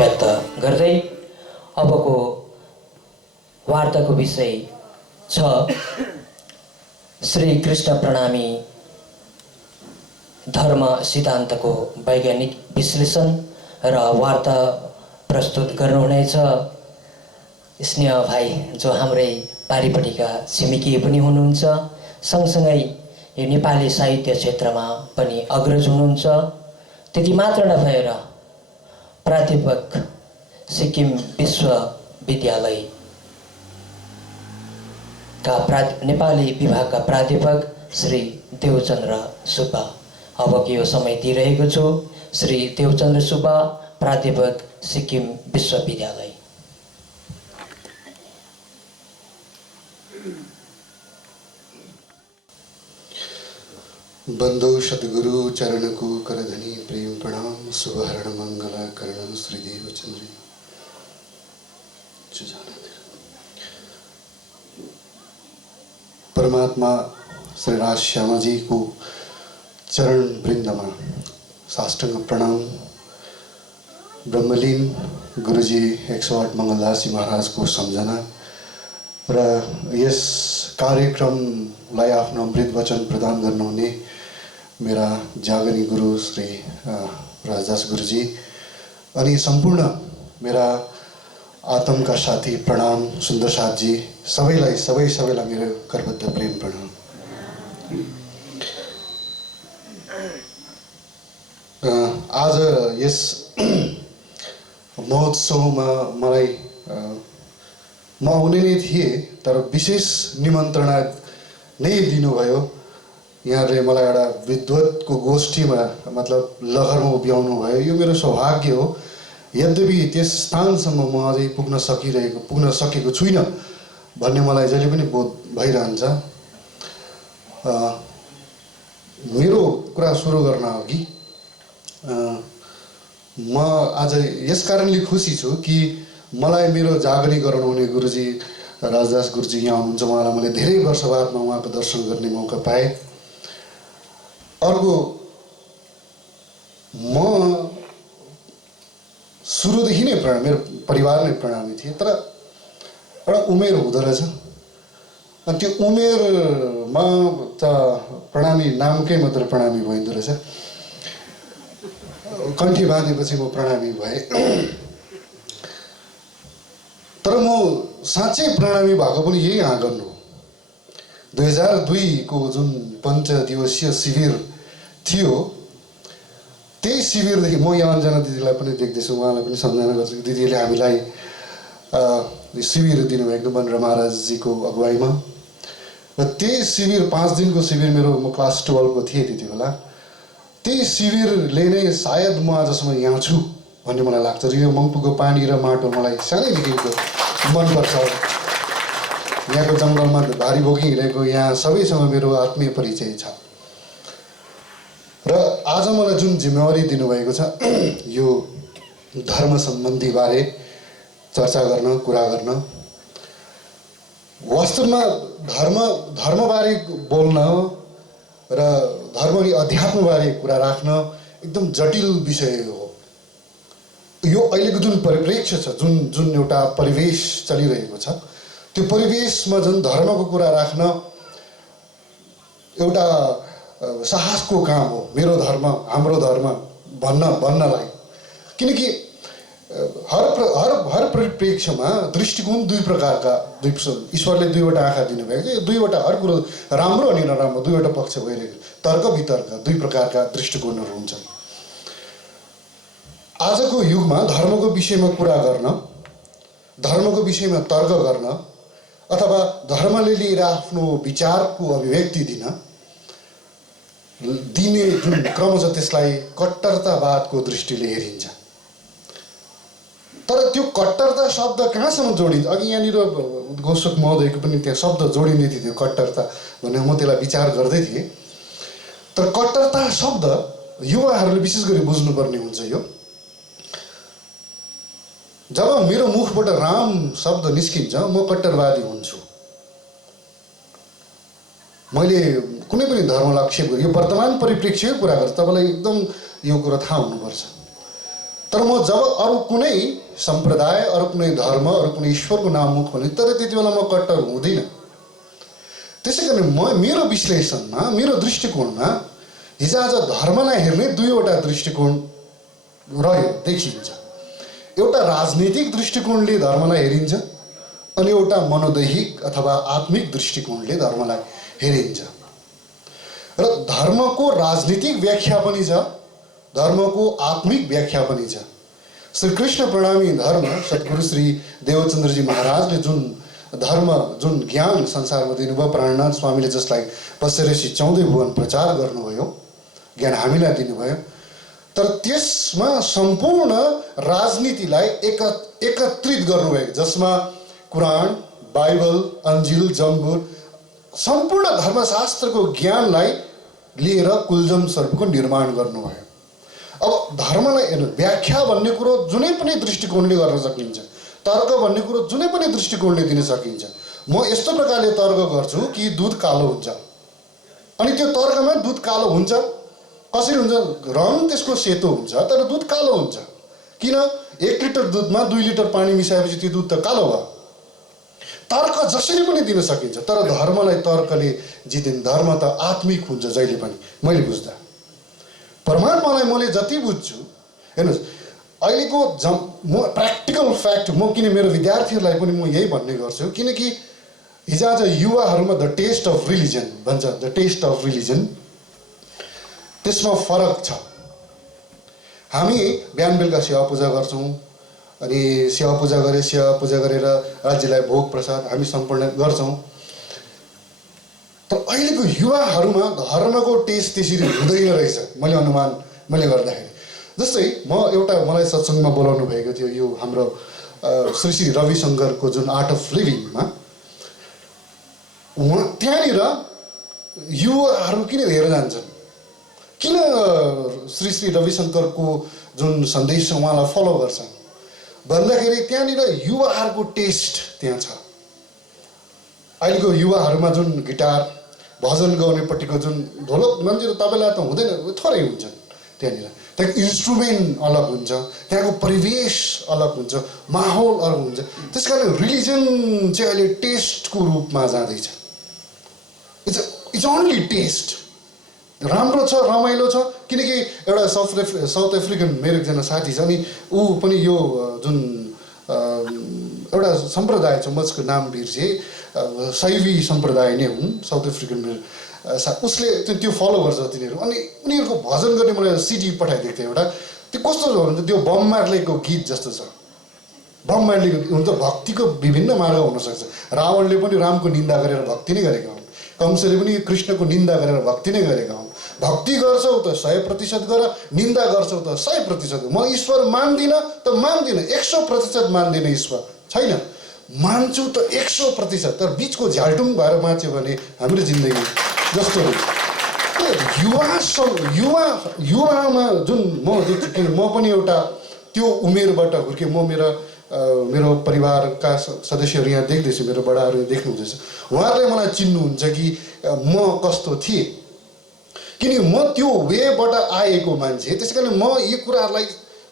व्यक्त गर्दै अबको वार्ताको विषय छ श्री कृष्ण प्रणामी धर्म सिद्धान्तको वैज्ञानिक विश्लेषण र वार्ता प्रस्तुत गर्नुहुनेछ स्नेह भाइ जो हाम्रै पारिपट्टिका छिमेकी पनि हुनुहुन्छ, सँगसँगै यो नेपाली साहित्य क्षेत्रमा पनि अग्रज हुनुहुन्छ। त्यति मात्र नभएर प्राध्यापक सिक्किम विश्वविद्यालयका नेपाली विभागका प्राध्यापक श्री देवचन्द्र सुब्बा। अबको यो समय दिइरहेको छु श्री देवचन्द्र सुब्बा, प्राध्यापक सिक्किम विश्वविद्यालय। बंदो सद्गुरु चरणको करधनी प्रेम प्रणाम शुभहरण मंगल करण श्री देवचन्द्र। परमात्मा श्री राजश्यामा जी को चरण वृन्दमा साष्टांग प्रणाम। ब्रह्मलीन गुरुजी 108 मंगलदास जी महाराज को सम्झना र यस कार्यक्रमलाई आफ्नो अमृत वचन प्रदान गर्नुहुने मेरा जागनी गुरु श्री राजदास गुरुजी अनि सम्पूर्ण मेरा आत्मका साथी प्रणाम सुन्दर साथ जी सबैलाई मेरो करबद्ध प्रेम प्रणाम। आज यस महोत्सवमा मलाई म आउने नै थिएँ, तर विशेष निमन्त्रणा नै दिनुभयो। यहाँले मलाई एउटा विद्वतको गोष्ठीमा मतलब लहरमा उभ्याउनु भयो, यो मेरो सौभाग्य हो। यद्यपि त्यस स्थानसम्म म अझै पुग्न सकेको छुइनँ भन्ने मलाई जहिले पनि बोध भइरहन्छ। मेरो कुरा सुरु गर्न अघि म आज यस कारणले खुसी छु कि मलाई मेरो जागनी गराउनुहुने गुरुजी राजदास गुरुजी यहाँ हुनुहुन्छ। उहाँलाई मैले धेरै वर्ष बादमा उहाँको दर्शन गर्ने मौका पाएँ। अर्को म सुरुदेखि नै मेरो परिवार नै प्रणामी थिए, तर एउटा उमेर हुँदो रहेछ। अनि त्यो उमेरमा त प्रणामी नामकै मात्र प्रणामी भइँदो रहेछ। कण्ठी बाँधेपछि म प्रणामी भएँ, तर म साँच्चै प्रणामी भएको पनि यही आँगन हो। 2002 को जुन 5 दिवसीय शिविर थियो, त्यही शिविरदेखि म यहाँ अन्जना दिदीलाई पनि देख्दैछु, उहाँलाई पनि सम्झना गर्छु। दिदीले हामीलाई शिविर दिनुभएको महेन्द्र महाराजजीको अगुवाईमा, र त्यही शिविर 5 दिनको शिविर म क्लास 12 को थिएँ त्यति बेला। त्यही शिविरले नै सायद म आजसम्म यहाँ छु भन्ने मलाई लाग्छ। र यो मङ्पुको पानी र माटो मलाई सानैदेखिको मनपर्छ। यहाँको जङ्गलमा भारी बोकी हिँडेको यहाँ सबैसँग मेरो आत्मीय परिचय छ। र आज मलाई जुन जिम्मेवारी दिनुभएको छ यो धर्म सम्बन्धी बारे चर्चा गर्न, कुरा गर्न, वास्तवमा धर्मबारे बोल्न र धर्म अनि अध्यात्मबारे कुरा राख्न एकदम जटिल विषय हो। यो अहिलेको जुन परिप्रेक्ष्य छ, जुन एउटा परिवेश चलिरहेको छ, त्यो परिवेशमा जुन धर्मको कुरा राख्न एउटा साहसको काम हो। मेरो धर्म, हाम्रो धर्म भन्नलाई, किनकि हर परिप्रेक्ष्यमा दृष्टिकोण दुई प्रकारका, ईश्वरले दुईवटा आँखा दिनुभएको छ। यो दुईवटा, हर कुरो राम्रो अनि नराम्रो दुईवटा पक्ष भइरहेको, तर्क वितर्क दुई प्रकारका दृष्टिकोणहरू हुन्छन्। आजको युगमा धर्मको विषयमा कुरा गर्न, धर्मको विषयमा तर्क गर्न अथवा धर्मले लिएर आफ्नो विचारको अभिव्यक्ति दिने जुन क्रम छ त्यसलाई कट्टरतावादको दृष्टिले हेरिन्छ। तर त्यो कट्टरता शब्द कहाँसम्म जोडिन्छ? अघि यहाँनिर घोषक महोदयको पनि त्यहाँ शब्द जोडिँदै थियो, कट्टरता भन्ने, म त्यसलाई विचार गर्दै थिएँ। तर कट्टरता शब्द युवाहरूले विशेष गरी बुझ्नुपर्ने हुन्छ। यो जब मेरो मुखबाट राम शब्द निस्किन्छ म कट्टरवादी हुन्छु। मैले कुनै पनि धर्मलाई आक्षेप गरेँ, यो वर्तमान परिप्रेक्ष्यको कुरा गर्छु, तपाईँलाई एकदम यो कुरा थाहा हुनुपर्छ। तर म जब अरू कुनै सम्प्रदाय, अरू कुनै धर्म, अरू कुनै ईश्वरको नाम मुख भने तर त्यति बेला म कट्टर हुँदिनँ। त्यसै कारण मेरो विश्लेषणमा, मेरो दृष्टिकोणमा हिजोआज धर्मलाई हेर्ने दुईवटा दृष्टिकोण रह्यो, देखिन्छ। एउटा राजनीतिक दृष्टिकोणले धर्मलाई हेरिन्छ अनि एउटा मनोदैहिक अथवा आत्मिक दृष्टिकोणले धर्मलाई हेरिन्छ। र धर्मको राजनीतिक व्याख्या पनि छ, धर्मको आत्मिक व्याख्या पनि छ। श्री कृष्ण प्रणामी धर्म सद्गुरु श्री देवचन्द्रजी महाराजले जुन धर्म, जुन ज्ञान संसारमा दिनुभयो, प्राणनाथ स्वामीले जसलाई पसेरेसी 14 भुवन प्रचार गर्नुभयो, ज्ञान हामीलाई दिनुभयो, तर त्यसमा सम्पूर्ण राजनीतिलाई एकत्रित गर्नुभएको, जसमा कुरान, बाइबल, अन्जिल, जम्बुर सम्पूर्ण धर्मशास्त्रको ज्ञानलाई लिएर कुलजम स्वरूपको निर्माण गर्नुभयो। अब धर्मलाई व्याख्या भन्ने कुरो जुनै पनि दृष्टिकोणले गर्न सकिन्छ, तर्क भन्ने कुरो जुनै पनि दृष्टिकोणले दिन सकिन्छ। म यस्तो प्रकारले तर्क गर्छु कि दुध कालो हुन्छ, अनि त्यो तर्कमा दुध कालो हुन्छ कसरी हुन्छ? रङ त्यसको सेतो हुन्छ तर दुध कालो हुन्छ। किन? 1 लिटर दुधमा 2 लिटर पानी मिसाएपछि त्यो दुध त कालो भयो। तर्क जसरी पनि दिन सकिन्छ, तर धर्मलाई तर्कले जित्दैन। धर्म त आत्मिक हुन्छ जहिले पनि, मैले बुझ्दा। परमात्मालाई मैले जति बुझ्छु, हेर्नुहोस् अहिलेको म प्र्याक्टिकल फ्याक्ट, म किन मेरो विद्यार्थीहरूलाई पनि म यही भन्ने गर्छु, किनकि हिजोआज युवाहरूमा द टेस्ट अफ रिलिजन भन्छ, द टेस्ट अफ रिलिजन, त्यसमा फरक छ। हामी बिहान बेलुका सेवा पूजा गर्छौँ, अनि सेवा पूजा गरेर राज्यलाई भोग प्रसाद हामी सम्पूर्ण गर्छौँ। तर अहिलेको युवाहरूमा धर्मको टेस्ट त्यसरी हुँदैन रहेछ, मैले अनुमान गर्दाखेरि। जस्तै मलाई सत्सङ्गमा बोलाउनु भएको थियो, यो हाम्रो श्री श्री रविशङ्करको जुन आर्ट अफ लिभिङमा, त्यहाँनिर युवाहरू किन हेरेर जान्छन्? किन श्री श्री रविशङ्करको जुन सन्देश छ उहाँलाई फलो गर्छन् भन्दाखेरि त्यहाँनिर युवाहरूको टेस्ट त्यहाँ छ। अहिलेको युवाहरूमा जुन गिटार, भजन गाउनेपट्टिको जुन ढोलक, मन्दिर, तबेला त हुँदैन, थोरै हुन्छन् त्यहाँनिर। त्यहाँको इन्स्ट्रुमेन्ट अलग हुन्छ, त्यहाँको परिवेश अलग हुन्छ, माहौल अलग हुन्छ। त्यस कारण रिलिजन चाहिँ अहिले टेस्टको रूपमा जाँदैछ। It's only test. राम्रो छ, रमाइलो छ, किनकि एउटा साउथ अफ्रिकन मेरो एकजना साथी छ, अनि ऊ पनि यो जुन एउटा सम्प्रदाय छ, म उसको नाम बिर्सेँ, शैवी सम्प्रदाय नै हुन्, साउथ अफ्रिकन उसले त्यो फलो गर्छ तिनीहरू। अनि उनीहरूको भजन गर्ने मलाई सिडी पठाइदिएको थियो एउटा, त्यो कस्तो छ भने त्यो बम मार्लेको गीत जस्तो छ। बम मार्लेको हुन्छ, भक्तिको विभिन्न मार्ग हुनसक्छ। रावणले पनि रामको निन्दा गरेर भक्ति नै गरेका हुन्, कंसले पनि कृष्णको निन्दा गरेर भक्ति नै गरेका हुन्। भक्ति गर्छौ त 100% गर, निन्दा गर्छौ त 100%। म ईश्वर मान्दिनँ त मान्दिनँ, 100% मान्दिनँ ईश्वर, छैन। मान्छु त 100%, तर बिचको झ्यालटुङ भएर बाँच्यो भने हाम्रो जिन्दगी जस्तो युवामा जुन म पनि एउटा त्यो उमेरबाट हुर्केँ। मेरो परिवारका सदस्यहरू यहाँ देख्दैछु, मेरो बडाहरू देख्नुहुँदैछ, उहाँहरूले मलाई चिन्नुहुन्छ कि म कस्तो थिएँ, किनकि म त्यो वेबाट आएको मान्छे। त्यसै कारण म यी कुराहरूलाई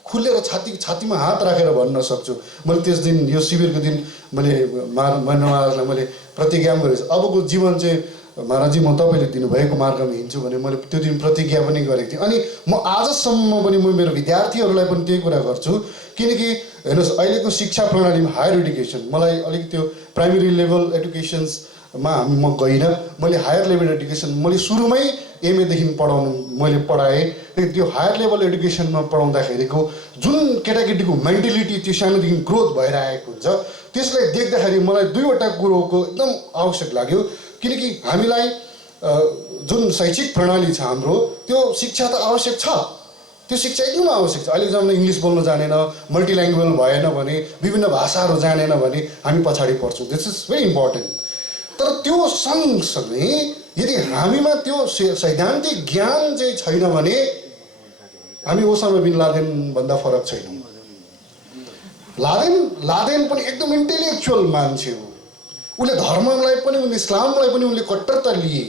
खुलेर छातीमा हात राखेर भन्न सक्छु। मैले त्यस दिन, यो शिविरको दिन मैले महाराजलाई मैले प्रतिज्ञा गरेको छु, अबको जीवन चाहिँ महाराजजी म तपाईँले दिनुभएको मार्गमा हिँड्छु भने मैले त्यो दिन प्रतिज्ञा पनि गरेको थिएँ। अनि म आजसम्म पनि म मेरो विद्यार्थीहरूलाई पनि त्यही कुरा गर्छु, किनकि हेर्नुहोस् अहिलेको शिक्षा प्रणालीमा हायर एडुकेसन, मलाई अलिक त्यो प्राइमेरी लेभल एडुकेसनमा म गइनँ। मैले हायर लेभल एडुकेसन मैले सुरुमै एमएदेखि मैले पढाएँ। त्यो हायर लेभल एडुकेसनमा पढाउँदाखेरिको जुन केटाकेटीको मेन्टालिटी त्यो सानोदेखि ग्रोथ भएर आएको हुन्छ, त्यसलाई देख्दाखेरि मलाई दुईवटा कुरोको एकदम आवश्यक लाग्यो। किनकि हामीलाई जुन शैक्षिक प्रणाली छ हाम्रो, त्यो शिक्षा त आवश्यक छ, त्यो शिक्षा एकदम आवश्यक छ। अहिलेको जमाना इङ्ग्लिस बोल्न जानेन, मल्टिल्याङ्गुअल भएन भने, विभिन्न भाषाहरू जानेन भने हामी पछाडि पर्छौँ। This is very important. तर त्यो सँगसँगै यदि हामीमा त्यो सैद्धान्तिक ज्ञान चाहिँ छैन भने हामी ओसामा बिन लादेनभन्दा फरक छैनौँ। लादेन पनि एकदम इन्टेलेक्चुअल मान्छे हो। उसले धर्मलाई पनि, उसले इस्लामलाई पनि उसले कट्टरता लिए,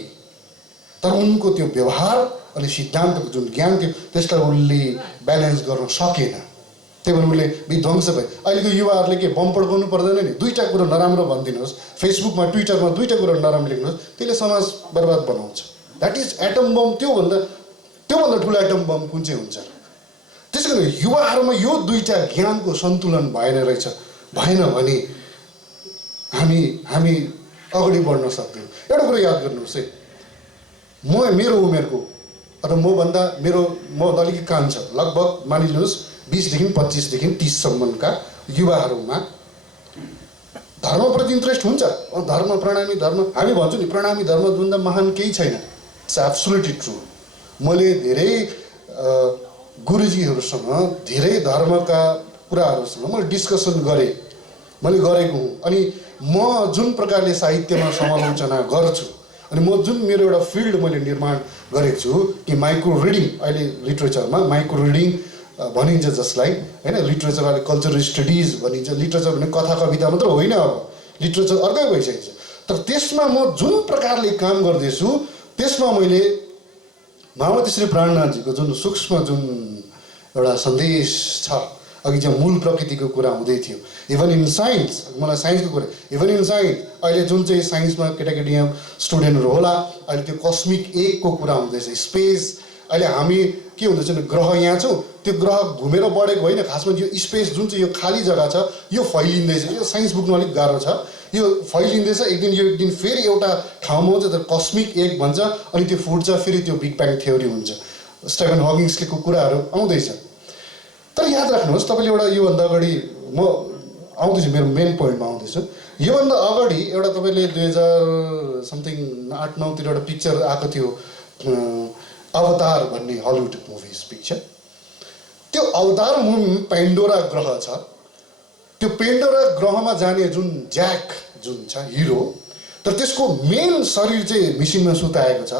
तर उनको त्यो व्यवहार अनि सिद्धान्तको जुन ज्ञान थियो त्यसलाई उसले ब्यालेन्स गर्न सकेन। त्यही भएर उसले विध्वंस भयो। अहिलेको युवाहरूले के बम पड्काउनु पर्दैन नि, दुईवटा कुरो नराम्रो भनिदिनुहोस्, फेसबुकमा ट्विटरमा दुईवटा कुरो नराम्रो लेख्नुहोस्, त्यसले समाज बर्बाद बनाउँछ। That is atom bomb. त्योभन्दा ठुलो एटम बम कुन चाहिँ हुन्छ? त्यसै गरी युवाहरूमा यो दुईवटा ज्ञानको सन्तुलन भएन रहेछ। भएन भने हामी अगाडि बढ्न सक्दैनौँ। एउटा कुरो याद गर्नुहोस् है, मेरो उमेरको अथवा म अलिकति कान्छ, लगभग मानिलिनुहोस् 20 देखि 25 देखि 30 सम्मका युवाहरूमा धर्मप्रति इन्ट्रेस्ट हुन्छ। धर्म प्रणामी धर्म हामी भन्छौँ नि, प्रणामी धर्मभन्दा महान केही छैन। It's absolutely true. मैले धेरै गुरुजीहरूसँग, धेरै धर्मका कुराहरूसँग मैले डिस्कसन गरेँ, मैले गरेको हुँ। अनि म जुन प्रकारले साहित्यमा समालोचना गर्छु, अनि म जुन मेरो एउटा फिल्ड मैले निर्माण गरेको छु कि माइक्रो रिडिङ, अहिले लिटरेचरमा माइक्रो रिडिङ भनिन्छ जसलाई, होइन, लिटरेचर अहिले कल्चरल स्टडिज भनिन्छ। लिटरेचर भने कथा कविता मात्र होइन, अब लिटरेचर अर्कै भइसकेको छ। तर त्यसमा म जुन प्रकारले काम गर्दैछु त्यसमा मैले माओवादी श्री प्राणनाथजीको जुन सूक्ष्म जुन एउटा सन्देश छ, अघि चाहिँ मूल प्रकृतिको कुरा हुँदै थियो, इभन इन साइन्स, मलाई साइन्सको कुरा, इभन इन साइन्स अहिले जुन चाहिँ साइन्समा केटाकेटी यहाँ स्टुडेन्टहरू होला, अहिले त्यो कस्मिक एकको कुरा हुँदैछ, स्पेस। अहिले हामी के हुँदैछ भने ग्रह यहाँ छौँ, त्यो ग्रह घुमेर बढेको होइन, खासमा यो स्पेस जुन चाहिँ यो खाली जग्गा छ यो फैलिँदैछ। यो साइन्स बुक्नु अलिक गाह्रो छ, यो फैलिँदैछ। एक दिन फेरि एउटा ठाउँमा हुन्छ, तर कस्मिक एक भन्छ, अनि त्यो फुट्छ, फेरि त्यो बिग ब्याङ थ्योरी हुन्छ। स्टेफन हकिङ्सको कुराहरू आउँदैछ। तर याद राख्नुहोस्, तपाईँले एउटा योभन्दा अगाडि म आउँदैछु, मेरो मेन पोइन्टमा आउँदैछु। योभन्दा अगाडि एउटा तपाईँले 2008-09 एउटा पिक्चर आएको थियो, अवतार भन्ने हलिउड मुभिज पिक्चर। त्यो अवतार मुभीमा पेन्डोरा ग्रह छ। त्यो पेन्डोरा ग्रहमा जाने जुन ज्याक जुन छ हिरो, तर त्यसको मेन शरीर चाहिँ मिसिनमा सुताएको छ।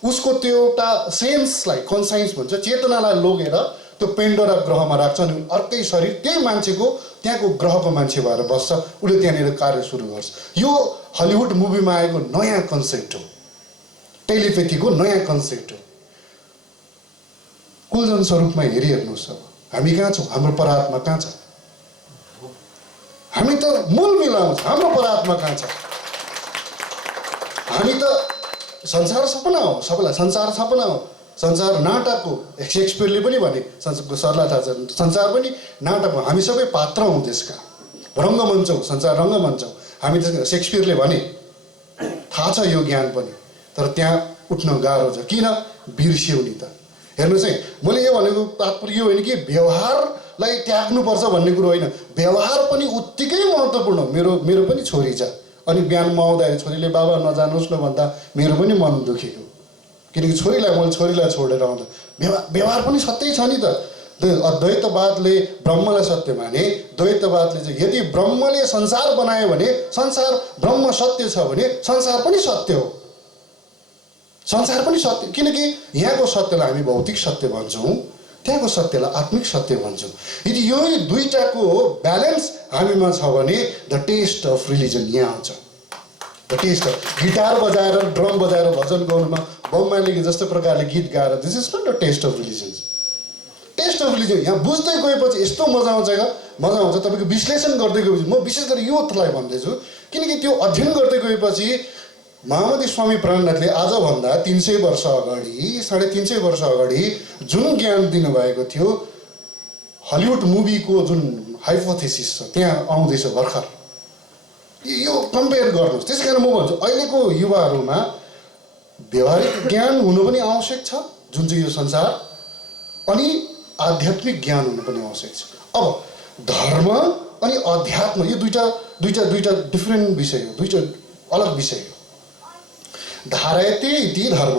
उसको त्यो एउटा सेन्सलाई, कन्साइन्स भन्छ, चेतनालाई लगेर त्यो पेन्डोरा ग्रहमा राख्छ, अनि अर्कै शरीर त्यही मान्छेको त्यहाँको ग्रहको मान्छे भएर बस्छ। उसले त्यहाँनिर कार्य सुरु गर्छ। यो हलिउड मुभीमा आएको नयाँ कन्सेप्ट हो, टेलिपेथीको नयाँ कन्सेप्ट हो। कुलजन स्वरूपमा हेरिहेर्नुहोस्, अब हामी कहाँ छौँ, हाम्रो परात्मा कहाँ छ? हामी त मूल मिलाउँछ, हाम्रो परात्मा कहाँ छ? हामी त संसार सपना हो, सबैलाई संसार सपना हो, संसार नाटक हो। सेक्सपियरले पनि भने, सरलाई थाहा छ, संसार पनि नाटक हो, हामी सबै पात्र हौँ त्यसका, रङ्गमञ्च हो, संसार रङ्गमञ्च हो। हामी त सेक्सपियरले भने थाहा छ यो ज्ञान पनि, तर त्यहाँ उठ्न गाह्रो छ। किन? बिर्स्यौ नि त। हेर्नुहोस् है, मैले यो भनेको तात्पर्य यो होइन कि व्यवहारलाई त्याग्नुपर्छ भन्ने कुरो होइन, व्यवहार पनि उत्तिकै महत्त्वपूर्ण हो। मेरो पनि छोरी छ, अनि बिहान म आउँदाखेरि छोरीले बाबा नजानुहोस् न भन्दा मेरो पनि मन दुखेको, किनकि मैले छोरीलाई छोडेर आउँदा व्यवहार पनि सत्य छ नि त। अद्वैतवादले ब्रह्मलाई सत्य माने, द्वैतवादले चाहिँ यदि ब्रह्मले संसार बनायो भने, संसार ब्रह्म सत्य छ भने संसार पनि सत्य हो, संसार पनि सत्य। किनकि यहाँको सत्यलाई हामी भौतिक सत्य भन्छौँ, त्यहाँको सत्यलाई आत्मिक सत्य भन्छौँ। यदि यो दुईटाको ब्यालेन्स हामीमा छ भने द टेस्ट अफ रिलिजन यहाँ आउँछ। द टेस्ट अफ गिटार बजाएर, ड्रम बजाएर भजन गाउनुमा बम मार्लेले जस्तो प्रकारले गीत गाएर, this is not the test of religion. Test of religion यहाँ बुझ्दै गएपछि यस्तो मजा आउँछ क्या, मजा आउँछ। तपाईँको विश्लेषण गर्दै गएपछि, म विशेष गरी योलाई भन्दैछु किनकि त्यो अध्ययन गर्दै गएपछि माओवादी स्वामी प्राणनाथले आजभन्दा 300 वर्ष अगाडि, 350 वर्ष अगाडि जुन ज्ञान दिनुभएको थियो, हलिउड मुभीको जुन हाइपोथेसिस छ त्यहाँ आउँदैछ भर्खर। यो कम्पेयर गर्नुहोस्। त्यसै कारण म भन्छु अहिलेको युवाहरूमा व्यवहारिक ज्ञान हुनु पनि आवश्यक छ, जुन चाहिँ यो संसार, अनि आध्यात्मिक ज्ञान हुनु पनि आवश्यक छ। अब धर्म अनि अध्यात्म यो दुईटा डिफ्रेन्ट विषय हो, दुईटा अलग विषय हो। धारयते इति धर्म,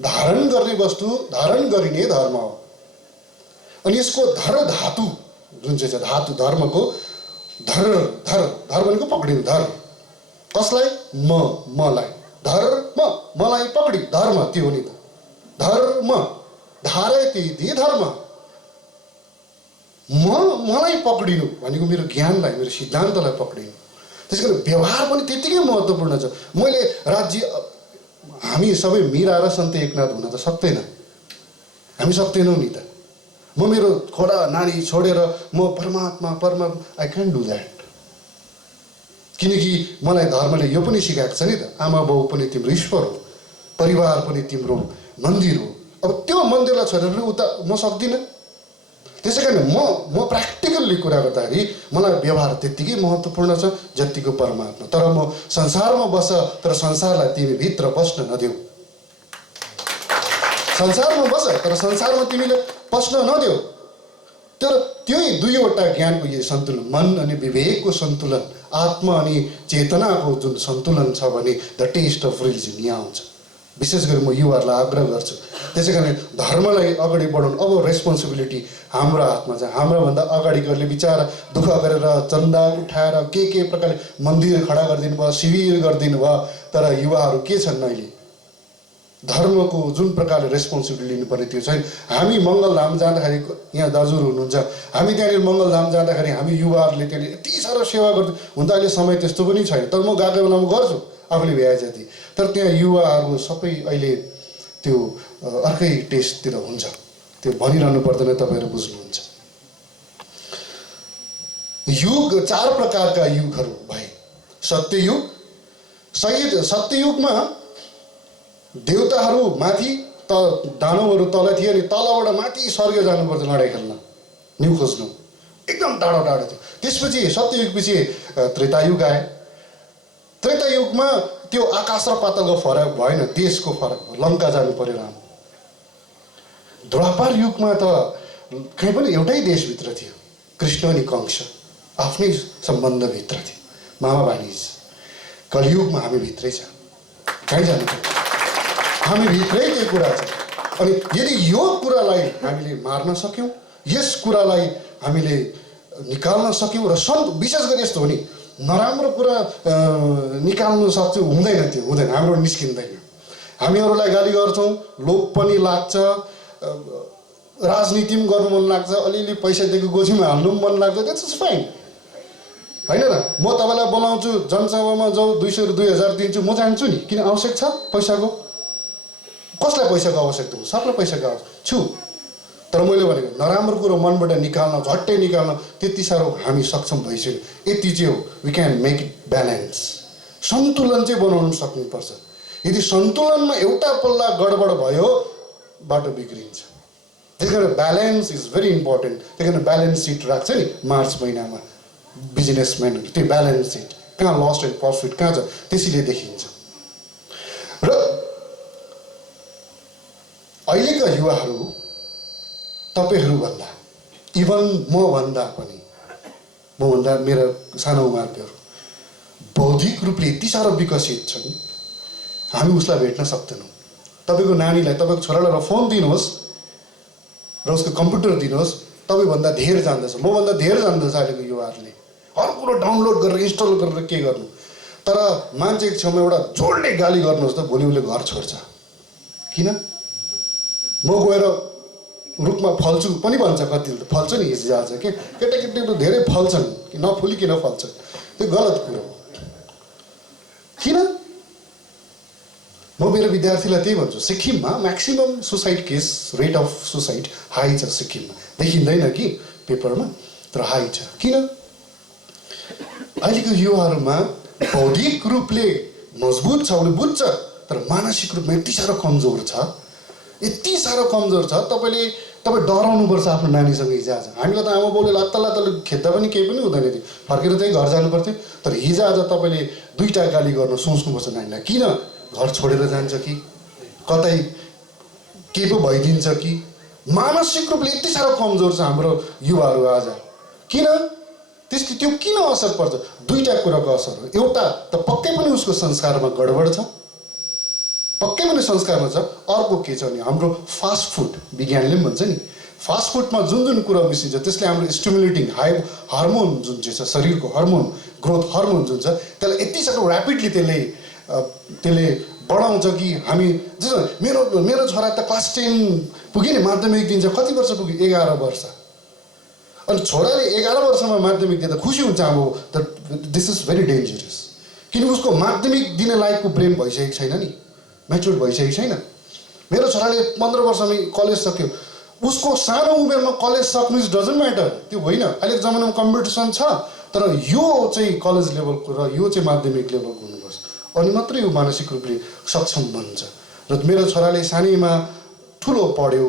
धारण गर्ने वस्तु धारण गरिने धर्म हो। अनि यसको धर धातु जुन चाहिँ छ, धातु धर्मको धर भनेको पक्रिनु, धर कसलाई? मलाई, धर्म मलाई पक्रि, धर्म त्यो हो नि त, धर्म। धारयते इति धर्म, मलाई पक्रिनु भनेको मेरो ज्ञानलाई, मेरो सिद्धान्तलाई पक्रिनु। त्यसै कारण व्यवहार पनि त्यत्तिकै महत्त्वपूर्ण छ। मैले हामी सबै मीरा र सन्त एकनाथ हुन त सक्दैन, हामी सक्दैनौँ नि त। म मेरो छोरा नानी छोडेर म परमात्मा आई क्यान डु द्याट। किनकि मलाई धर्मले यो पनि सिकाएको छ नि त, आमा बाउ पनि तिम्रो ईश्वर हो, परिवार पनि तिम्रो मन्दिर हो। अब त्यो मन्दिरलाई छोडेर उता म सक्दिनँ। त्यसै कारण म प्र्याक्टिकल्ली कुरा गर्दाखेरि मलाई व्यवहार त्यत्तिकै महत्त्वपूर्ण छ जतिको परमात्मा। तर म संसारमा बस, तर संसारलाई तिमी भित्र पस्न नदेऊ। संसारमा बस तर संसारमा तिमीले पस्न नदेऊ। तर त्यही दुईवटा ज्ञानको यो सन्तुलन, मन अनि विवेकको सन्तुलन, आत्मा अनि चेतनाको जुन सन्तुलन छ भने द टेस्ट अफ रिलिजन यहाँ आउँछ। विशेष गरी म युवाहरूलाई आग्रह गर्छु, त्यसै कारण धर्मलाई अगाडि बढाउनु। अब रेस्पोन्सिबिलिटी हाम्रो हातमा छ। हाम्रोभन्दा अगाडिकोहरूले बिचारा दुःख गरेर चन्दा उठाएर के प्रकारले मन्दिर खडा गरिदिनु भयो, शिविर गरिदिनु भयो। तर युवाहरू के छन् अहिले, धर्मको जुन प्रकारले रेस्पोन्सिबिलिटी लिनुपर्ने त्यो छैन। हामी मङ्गलधाम जाँदाखेरि, यहाँ दाजुहरू हुनुहुन्छ, हामी त्यहाँनिर मङ्गलधाम जाँदाखेरि हामी युवाहरूले त्यहाँनिर यति साह्रो सेवा गर्छौँ। हुन त अहिले समय त्यस्तो पनि छैन, तर म गएको बेलामा गर्छु आफूले भ्याए जति। तर त्यहाँ युवाहरू सबै अहिले त्यो अर्कै टेस्टतिर हुन्छ। त्यो भनिरहनु पर्दैन, तपाईँहरू बुझ्नुहुन्छ। युग 4 प्रकारका युगहरू भए। सत्ययुग, सत्ययुगमा देवताहरू माथि, दानवहरू तल थिए अनि तलबाट माथि स्वर्ग जानुपर्छ लडाइँ खेल्न, न्यु खोज्नु, एकदम टाढो टाढो थियो। त्यसपछि सत्ययुगपछि त्रेतायुग आयो। त्रेतायुगमा त्यो आकाश र पातालको फरक भएन, देशको फरक भयो, लङ्का जानु पर्यो राम। द्वापर युगमा त कहीँ पनि एउटै देशभित्र थियो, कृष्ण अनि कंस आफ्नै सम्बन्धभित्र थियो, मामा भानिज। कलियुगमा हामी भित्रै छ, कहीँ जानु पर्यो, हामी भित्रै त्यो कुरा छ। अनि यदि यो कुरालाई हामीले मार्न सक्यौँ, यस कुरालाई हामीले निकाल्न सक्यौँ, र विशेष गरी यस्तो हो नि, नराम्रो कुरा निकाल्नु सक्छौँ, हुँदैन, त्यो हुँदैन, हाम्रो निस्किँदैन। हामी अरूलाई गाली गर्छौँ, लोभ पनि लाग्छ, राजनीति पनि गर्नु मन लाग्छ, अलिअलि पैसा दिएको गोजीमा हाल्नु पनि मन लाग्छ, द्याट्स इज फाइन, होइन र? म तपाईँलाई बोलाउँछु जनसभामा, जाऊ 200 2000 दिन्छु, म जान्छु नि। किन आवश्यक छ पैसाको? कसलाई पैसाको आवश्यकता हो? सबलाई पैसाको आवश्यक छु। तर मैले भनेको नराम्रो कुरो मनबाट निकाल्न, झट्टै निकाल्न त्यति साह्रो हामी सक्षम भइसक्यो। यति चाहिँ हो, we can make it balance. सन्तुलन चाहिँ बनाउनु सक्नुपर्छ। यदि सन्तुलनमा एउटा पल्ला गडबड भयो, बाटो बिग्रिन्छ। त्यही कारण ब्यालेन्स इज भेरी इम्पोर्टेन्ट। त्यही कारण ब्यालेन्स सिट राख्छ नि मार्च महिनामा बिजनेसम्यानहरू, त्यो ब्यालेन्स सिट कहाँ लस्ट एन्ड प्रफिट कहाँ छ त्यसैले देखिन्छ। र अहिलेका युवाहरू तपाईँहरूभन्दा, इभन मभन्दा पनि, मभन्दा मेरा सानो उमेरकाहरू बौद्धिक रूपले यति साह्रो विकसित छन्, हामी उसलाई भेट्न सक्दैनौँ। तपाईँको नानीलाई, तपाईँको छोरालाई फोन दिनुहोस् र उसको कम्प्युटर दिनुहोस्, तपाईँभन्दा धेर जान्दछ, मभन्दा धेर जान्दछ अहिलेको युवाहरूले। हर कुरो डाउनलोड गरेर इन्स्टल गरेर के गर्नु। तर मान्छेको छेउमा एउटा जोडले गाली गर्नुहोस् त, भोलि उसले घर छोड्छ। किन? म गएर रुखमा फल्छु पनि भन्छ, कतिले त फल्छ नि, हिजोआज के केटाकेटीहरू धेरै फल्छन्, कि नफुलिकन फल्छ, त्यो गलत कुरो हो। किन? म मेरो विद्यार्थीलाई त्यही भन्छु, सिक्किममा maximum suicide case, rate of suicide high छ सिक्किममा। देखिँदैन कि पेपरमा, तर हाई छ। किन? अहिलेको युवाहरूमा बौद्धिक रूपले मजबुत छ, उसले बुझ्छ, तर मानसिक रूपमा यति साह्रो कमजोर छ, यति साह्रो कमजोर छ। तपाईँ डराउनुपर्छ आफ्नो नानीसँग। हिजोआज हामीलाई त आमा बाउले लात्ता खेद्दा पनि केही पनि हुँदैन थियो, फर्केर त्यही घर जानु पर्थ्यो। तर हिजोआज तपाईँले 2टा गाली गर्न सोच्नुपर्छ नानीलाई। किन? घर छोडेर जान्छ कि कतै के पो भइदिन्छ कि। मानसिक रूपले यति साह्रो कमजोर छ हाम्रो युवाहरू आज। किन? त्यसले त्यो किन असर पर्छ? 2टा कुराको असर हो। एउटा त पक्कै पनि उसको संस्कारमा गडबड छ, पक्कै पनि संस्कारमा छ। अर्को के छ भने हाम्रो फास्ट फुड, विज्ञानले पनि भन्छ नि, फास्ट फुडमा जुन कुरा मिसिन्छ त्यसले हाम्रो स्टिमुलेटिङ हाई हार्मोन जुन चाहिँ छ, शरीरको हार्मोन, ग्रोथ हार्मोन जुन छ, त्यसलाई यति साह्रो ऱ्यापिडली त्यसले बढाउँछ कि हामी जस्तो मेरो छोरा त क्लास 10 पुग्यो नि, माध्यमिक दिन्छ। कति वर्ष पुग्यो? 11 वर्ष। अनि छोराले 11 वर्षमा माध्यमिक दिँदा खुसी हुन्छ अब, तर दिस इज भेरी डेन्जरस। किन? उसको माध्यमिक दिने लायकको ब्रेन भइसकेको छैन नि, म्याच्योर भइसकेको छैन। मेरो छोराले 15 वर्षमै कलेज सक्यो, उसको सानो उमेरमा कलेज सक्नु इज डजन्ट म्याटर, त्यो होइन। अहिलेको जमानामा कम्पिटिसन छ, तर यो चाहिँ कलेज लेभलको र यो चाहिँ माध्यमिक लेभलको हुनुपर्छ, अनि मात्रै यो मानसिक रूपले सक्षम बन्छ। र मेरो छोराले सानैमा ठुलो पढ्यो,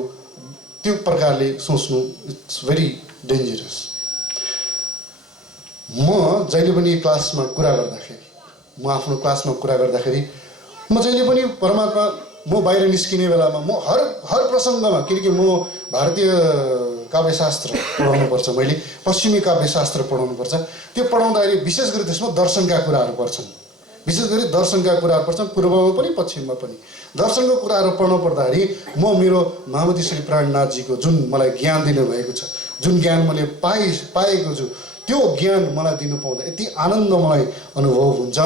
त्यो प्रकारले सोच्नु इट्स भेरी डेन्जरस। म जहिले पनि क्लासमा कुरा गर्दाखेरि, म आफ्नो क्लासमा कुरा गर्दाखेरि म जहिले पनि परमात्मा, म बाहिर निस्किने बेलामा म हर प्रसङ्गमा, किनकि म भारतीय काव्यशास्त्र पढाउनुपर्छ, मैले पश्चिमी काव्यशास्त्र पढाउनुपर्छ, त्यो पढाउँदाखेरि विशेष गरी त्यसमा दर्शनका कुराहरू पर्छन्, विशेष गरी दर्शनका कुराहरू पर्छन्, पूर्वमा पनि पश्चिममा पनि। दर्शनको कुराहरू पढ्नु पर्दाखेरि म मेरो महामती श्री प्राणनाथजीको जुन मलाई ज्ञान दिनुभएको छ, जुन ज्ञान मैले पाएको छु, त्यो ज्ञान मलाई दिनु पाउँदा यति आनन्द मलाई अनुभव हुन्छ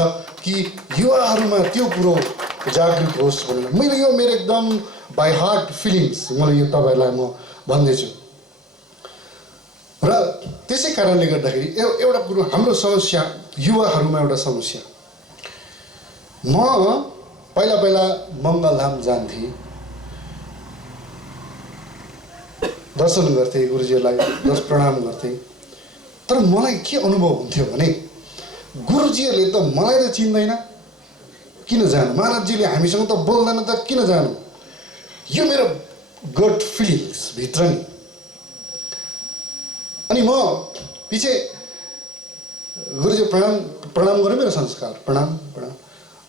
कि युवाहरूमा त्यो कुरो जागृत होस् भनेर यो मेरो एकदम बाई हार्ट फिलिङ्स मैले यो तपाईँहरूलाई म भन्दैछु। र त्यसै कारणले गर्दाखेरि एउटा कुरो, हाम्रो समस्या, युवाहरूमा एउटा समस्या, म पहिला मङ्गलधाम जान्थेँ, दर्शन गर्थेँ, गुरुजीहरूलाई प्रणाम गर्थेँ, तर मलाई के अनुभव हुन्थ्यो भने गुरुजीहरूले त मलाई त चिन्दैन, किन जानु, महाराजजीले हामीसँग त बोल्दैन त किन जानु, यो मेरो गट फिलिङ्स भित्र नि। अनि म पछि गुरुजी प्रणाम गरेँ, मेरो संस्कार प्रणाम,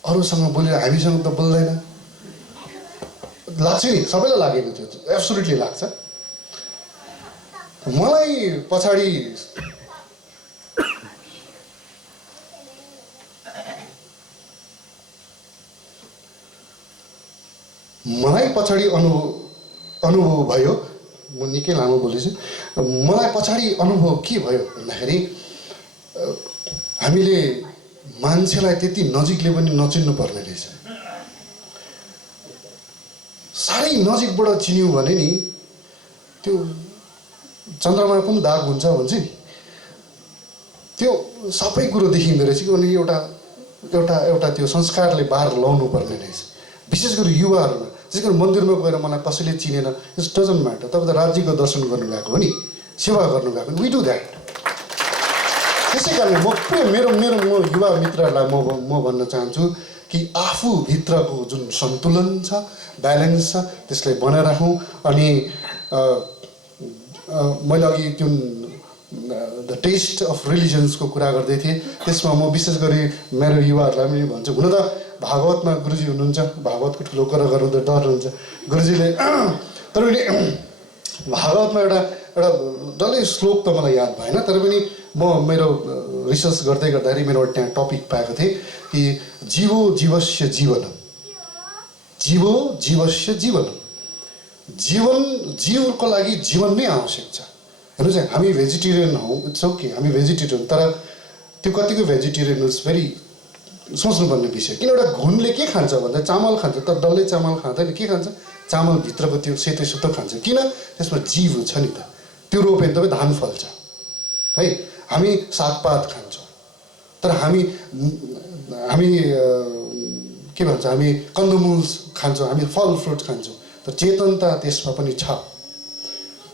अरूसँग बोलेर हामीसँग त बोल्दैन लाग्छ नि, सबैलाई लागेको थियो, एब्सोल्युटली लाग्छ। मलाई पछाडि अनुभव भयो, म निकै लामो बोलेछु, मलाई पछाडि अनुभव के भयो भन्दाखेरि हामीले मान्छेलाई त्यति नजिकले पनि नचिन्नु पर्ने रहेछ। साह्रै नजिकबाट चिन्यौँ भने नि त्यो चन्द्रमाको पनि दाग हुन्छ भन्छ नि, त्यो सबै कुरो देखिँदो रहेछ कि। अनि एउटा त्यो संस्कारले बाहिर लाउनु पर्ने रहेछ, विशेष गरी युवाहरूमा। विशेष गरी मन्दिरमा गएर मलाई कसैले चिनेन, इट्स डजन्ट म्याटर, तपाईँ त राज्यको दर्शन गर्नु गएको हो नि, सेवा गर्नु गएको, वी डु द्याट। त्यसै कारणले म युवा मित्रहरूलाई म भन्न चाहन्छु कि आफूभित्रको जुन सन्तुलन छ, ब्यालेन्स छ, त्यसलाई बनाइराखौँ। अनि मैले अघि जुन द टेस्ट अफ रिलिजन्सको कुरा गर्दै थिएँ, त्यसमा म विशेष गरी मेरो युवाहरूलाई पनि भन्छु, हुन त भागवतमा गुरुजी हुनुहुन्छ, भागवतको ठुलो कुरा गर्नु त डर हुन्छ गुरुजीले, तर पनि भागवतमा एउटा डल्लै श्लोक त मलाई याद भएन, तर पनि म मेरो रिसर्च गर्दाखेरि मेरो त्यहाँ टपिक पाएको थिएँ कि जीवो जीवस्य जीवनम, जीवो जीवस्य जीवनम, जीवको लागि जीवन नै आवश्यक छ। हेर्नुहोस् है, हामी भेजिटेरियन हौँ, इट्स ओके, हामी भेजिटेरियन, तर त्यो कतिको भेजिटेरियन इज भेरी सोच्नुपर्ने विषय। किन एउटा घुनले के खान्छ भन्दा चामल खान्छ, तर डल्लै चामल खाँदैन, के खान्छ, चामलभित्रको त्यो सेतो सेतो खान्छ, किन, त्यसमा जीव छ नि त, त्यो रोप्यो भने तपाईँ धान फल्छ है। हामी सागपात खान्छौँ, तर हामी के भन्छ, हामी कन्दमूल खान्छौँ, हामी फल फ्रुट खान्छौँ, तर चेतनता त्यसमा पनि छ।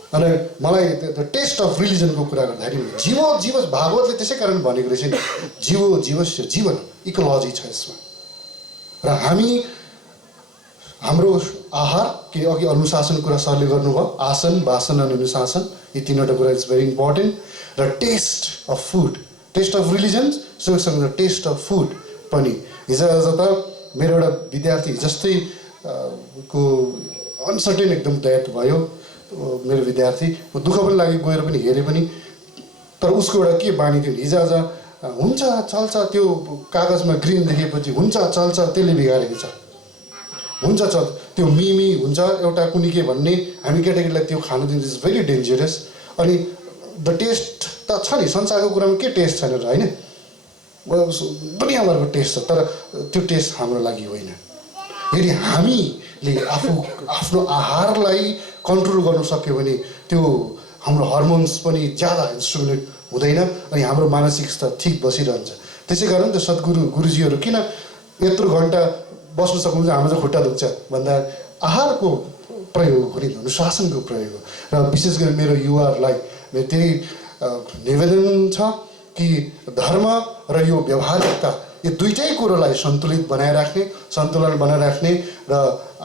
अनि मलाई द टेस्ट अफ रिलिजनको कुरा गर्दाखेरि जीवो जीव, भागवतले त्यसै कारण भनेको रहेछ नि, जीवो जीवस्य जीवन, इकोलोजी छ यसमा। र हाम्रो आहार, कि अघि अनुशासन कुरा सरले गर्नुभयो, आसन वासन अनि अनुशासन, यी तीनवटा कुरा इज भेरी इम्पोर्टेन्ट। र test of food, test of religions सँगसँगै टेस्ट अफ फुड पनि। हिजोआज त मेरो एउटा विद्यार्थी जस्तै को अनसर्टेन एकदम डेथ भयो मेरो विद्यार्थी, म दुःख पनि लाग्यो, गएर पनि हेरेँ पनि, तर उसको एउटा के बानी थियो, हिजोआज हुन्छ चल्छ, त्यो कागजमा ग्रिन देखेपछि हुन्छ चल्छ, त्यसले बिगारेको छ, हुन्छ चल, त्यो मिमी हुन्छ एउटा कुनै के भन्ने, हामी केटाकेटीलाई त्यो खानु दिन्छ, इज भेरी डेन्जरस। अनि द टेस्ट त छ नि, संसारको कुरामा के टेस्ट छैन र, होइन, दुनियाँभरको टेस्ट छ, तर त्यो टेस्ट हाम्रो लागि होइन। यदि हामीले आफ्नो आहारलाई कन्ट्रोल गर्नु सक्यो भने त्यो हाम्रो हर्मोन्स पनि ज्यादा स्टिमुलेट हुँदैन, अनि हाम्रो मानसिक स्तर ठिक बसिरहन्छ। त्यसै कारण त गुरुजीहरू किन यत्रो घन्टा बस्नु सक्नुहुन्छ, हाम्रो चाहिँ खुट्टा दुख्छ भन्दा आहारको प्रयोग हो नि अनुशासनको प्रयोग हो र विशेष गरी मेरो युवाहरूलाई मेरो त्यही निवेदन छ कि धर्म र यो व्यावहारिकता यो दुईटै कुरोलाई सन्तुलन बनाइराख्ने र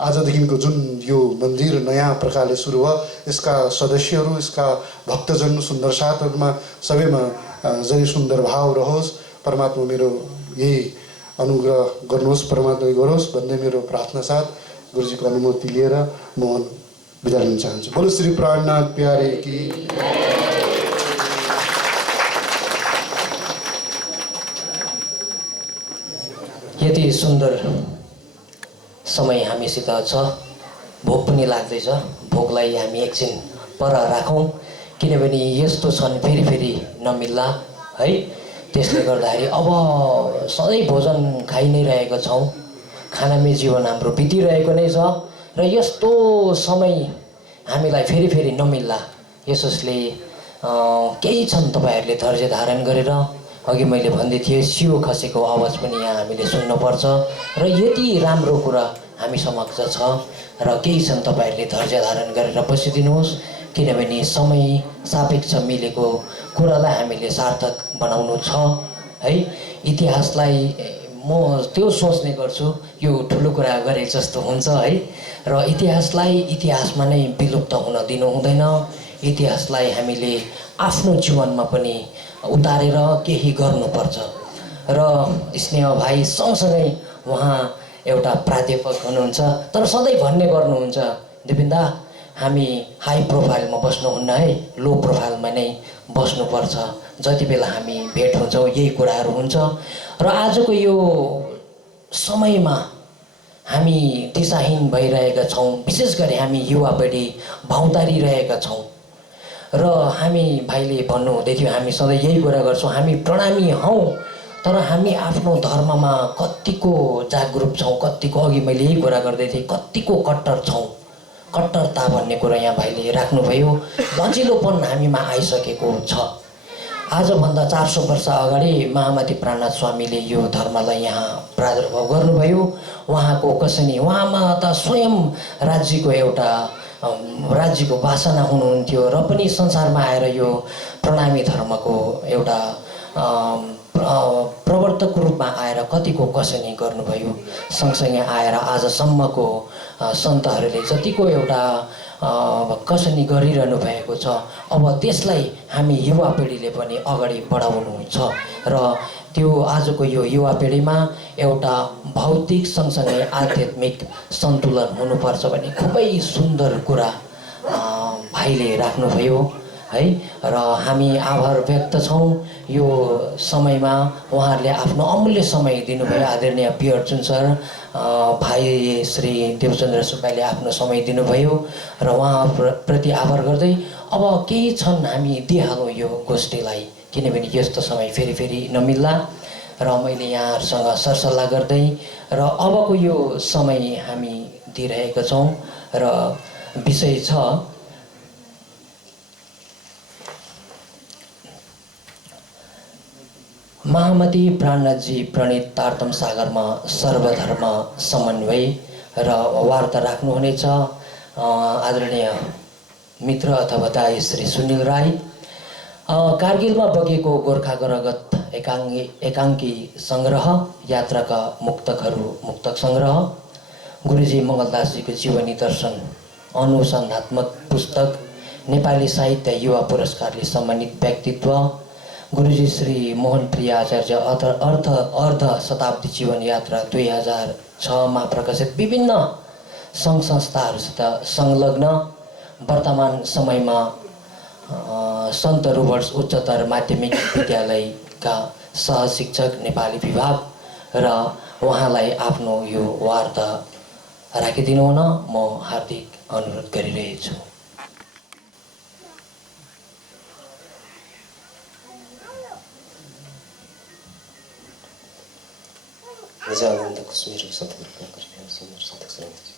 आजदेखिको जुन यो मन्दिर नयाँ प्रकारले सुरु भयो यसका सदस्यहरू यसका भक्तजन सुन्दर साथहरूमा सबैमा जति सुन्दर भाव रहोस् परमात्मा मेरो यही अनुग्रह गर्नुहोस् परमात्माले गरोस् भन्दै मेरो प्रार्थना साथ गुरुजीको अनुमति लिएर म बिदा लिन चाहन्छु। बोलो श्री प्राणनाथ प्यारे की। यति सुन्दर समय हामीसित छ, भोक पनि लाग्दैछ, भोकलाई हामी एकछिन पर राखौँ किनभने यस्तो छन् फेरि फेरि नमिल्ला है। त्यसले गर्दाखेरि अब सधैँ भोजन खाइ नै रहेका छौँ, खानामै जीवन हाम्रो बितिरहेको नै छ र यस्तो समय हामीलाई फेरि फेरि नमिल्ला। यसोसले केही छन् तपाईँहरूले धैर्य धारण गरेर, अघि मैले भन्दै थिएँ सियो खसेको आवाज पनि यहाँ हामीले सुन्नुपर्छ र यति राम्रो कुरा हामी समक्ष छ र केही छन् तपाईँहरूले धैर्य धारण गरेर बसिदिनुहोस् किनभने समय सापेक्ष मिलेको कुरालाई हामीले सार्थक बनाउनु छ है। इतिहासलाई म त्यो सोच्ने गर्छु, यो ठुलो कुरा गरे जस्तो हुन्छ है र इतिहासलाई इतिहासमा नै विलुप्त हुन दिनु हुँदैन। इतिहासलाई हामीले आफ्नो जीवनमा पनि उतारेर केही गर्नुपर्छ र स्नेह भाइ सँगसँगै उहाँ एउटा प्राध्यापक हुनुहुन्छ तर सधैँ भन्ने गर्नुहुन्छ दिपेनदा हामी हाई प्रोफाइलमा बस्नुहुन्न है, लो प्रोफाइलमा नै बस्नुपर्छ। जति बेला हामी भेट हुन्छौँ यही कुराहरू हुन्छ र आजको यो समयमा हामी दिशाहीन भइरहेका छौँ, विशेष गरी हामी युवा पिँढी भौँतारिरहेका छौँ र हामी भाइले भन्नुहुँदै थियो हामी सधैँ यही कुरा गर्छौँ, हामी प्रणामी हौँ तर हामी आफ्नो धर्ममा कतिको जागरुक छौँ, कतिको अघि मैले यही कुरा गर्दै थिएँ कतिको कट्टर छौँ। कट्टरता भन्ने कुरा यहाँ भाइले राख्नुभयो, लचिलोपन हामीमा आइसकेको छ। आजभन्दा 400 वर्ष अगाडि महामती प्राणनाथ स्वामीले यो धर्मलाई यहाँ प्रादुर्भाव गर्नुभयो। उहाँको कसनी उहाँमा त स्वयं राज्यको वासना हुनुहुन्थ्यो र पनि संसारमा आएर यो प्रणामी धर्मको एउटा प्रवर्तक रूपमा आएर कतिको कसनी गर्नुभयो। सँगसँगै आएर आजसम्मको सन्तहरूले जतिको एउटा कसनी गरिरहनु भएको छ अब त्यसलाई हामी युवा पिँढीले पनि अगाडि बढाउनु छ र त्यो आजको यो युवा पिँढीमा एउटा भौतिक सँगसँगै आध्यात्मिक सन्तुलन हुनुपर्छ भन्ने खुबै सुन्दर कुरा भाइले राख्नुभयो है र हामी आभार व्यक्त छौँ। यो समयमा उहाँहरूले आफ्नो अमूल्य समय दिनुभयो। आदरणीय पी अर्जुन सर, भाइ श्री देवचन्द्र सुब्बाले आफ्नो समय दिनुभयो र उहाँप्रति आभार गर्दै अब केही छन् हामी दिइहालौँ यो गोष्ठीलाई किनभने यस्तो समय फेरि फेरि नमिल्ला र मैले यहाँहरूसँग सरसल्लाह गर्दै र अबको यो समय हामी दिइरहेका छौँ र विषय छ महामती प्राणनाथजी प्रणीत तारतम सागरमा सर्वधर्म समन्वय र वार्ता राख्नुहुनेछ आदरणीय मित्र अथवा दाइ श्री सुनिल राई। कारगिलमा बगेको गोर्खाको रगत एकाङ्की सङ्ग्रह, यात्राका मुक्तक सङ्ग्रह, गुरुजी मङ्गलदासजीको जीवनी दर्शन अनुसन्धात्मक पुस्तक, नेपाली साहित्य युवा पुरस्कारले सम्मानित व्यक्तित्व, गुरुजी श्री मोहन प्रिय आचार्य अर्ध शताब्दी जीवन यात्रा 2006मा प्रकाशित विभिन्न सङ्घ संस्थाहरूसित संलग्न, वर्तमान समयमा सन्त रोबर्ट्स उच्चतर माध्यमिक विद्यालयका सहशिक्षक नेपाली विभाग र उहाँलाई आफ्नो यो वार्ता राखिदिनु हुन म हार्दिक अनुरोध गरिरहेछु। निजानन्द कुस्मेर सतगुरुका कृपा सुन्दर सतक सन्त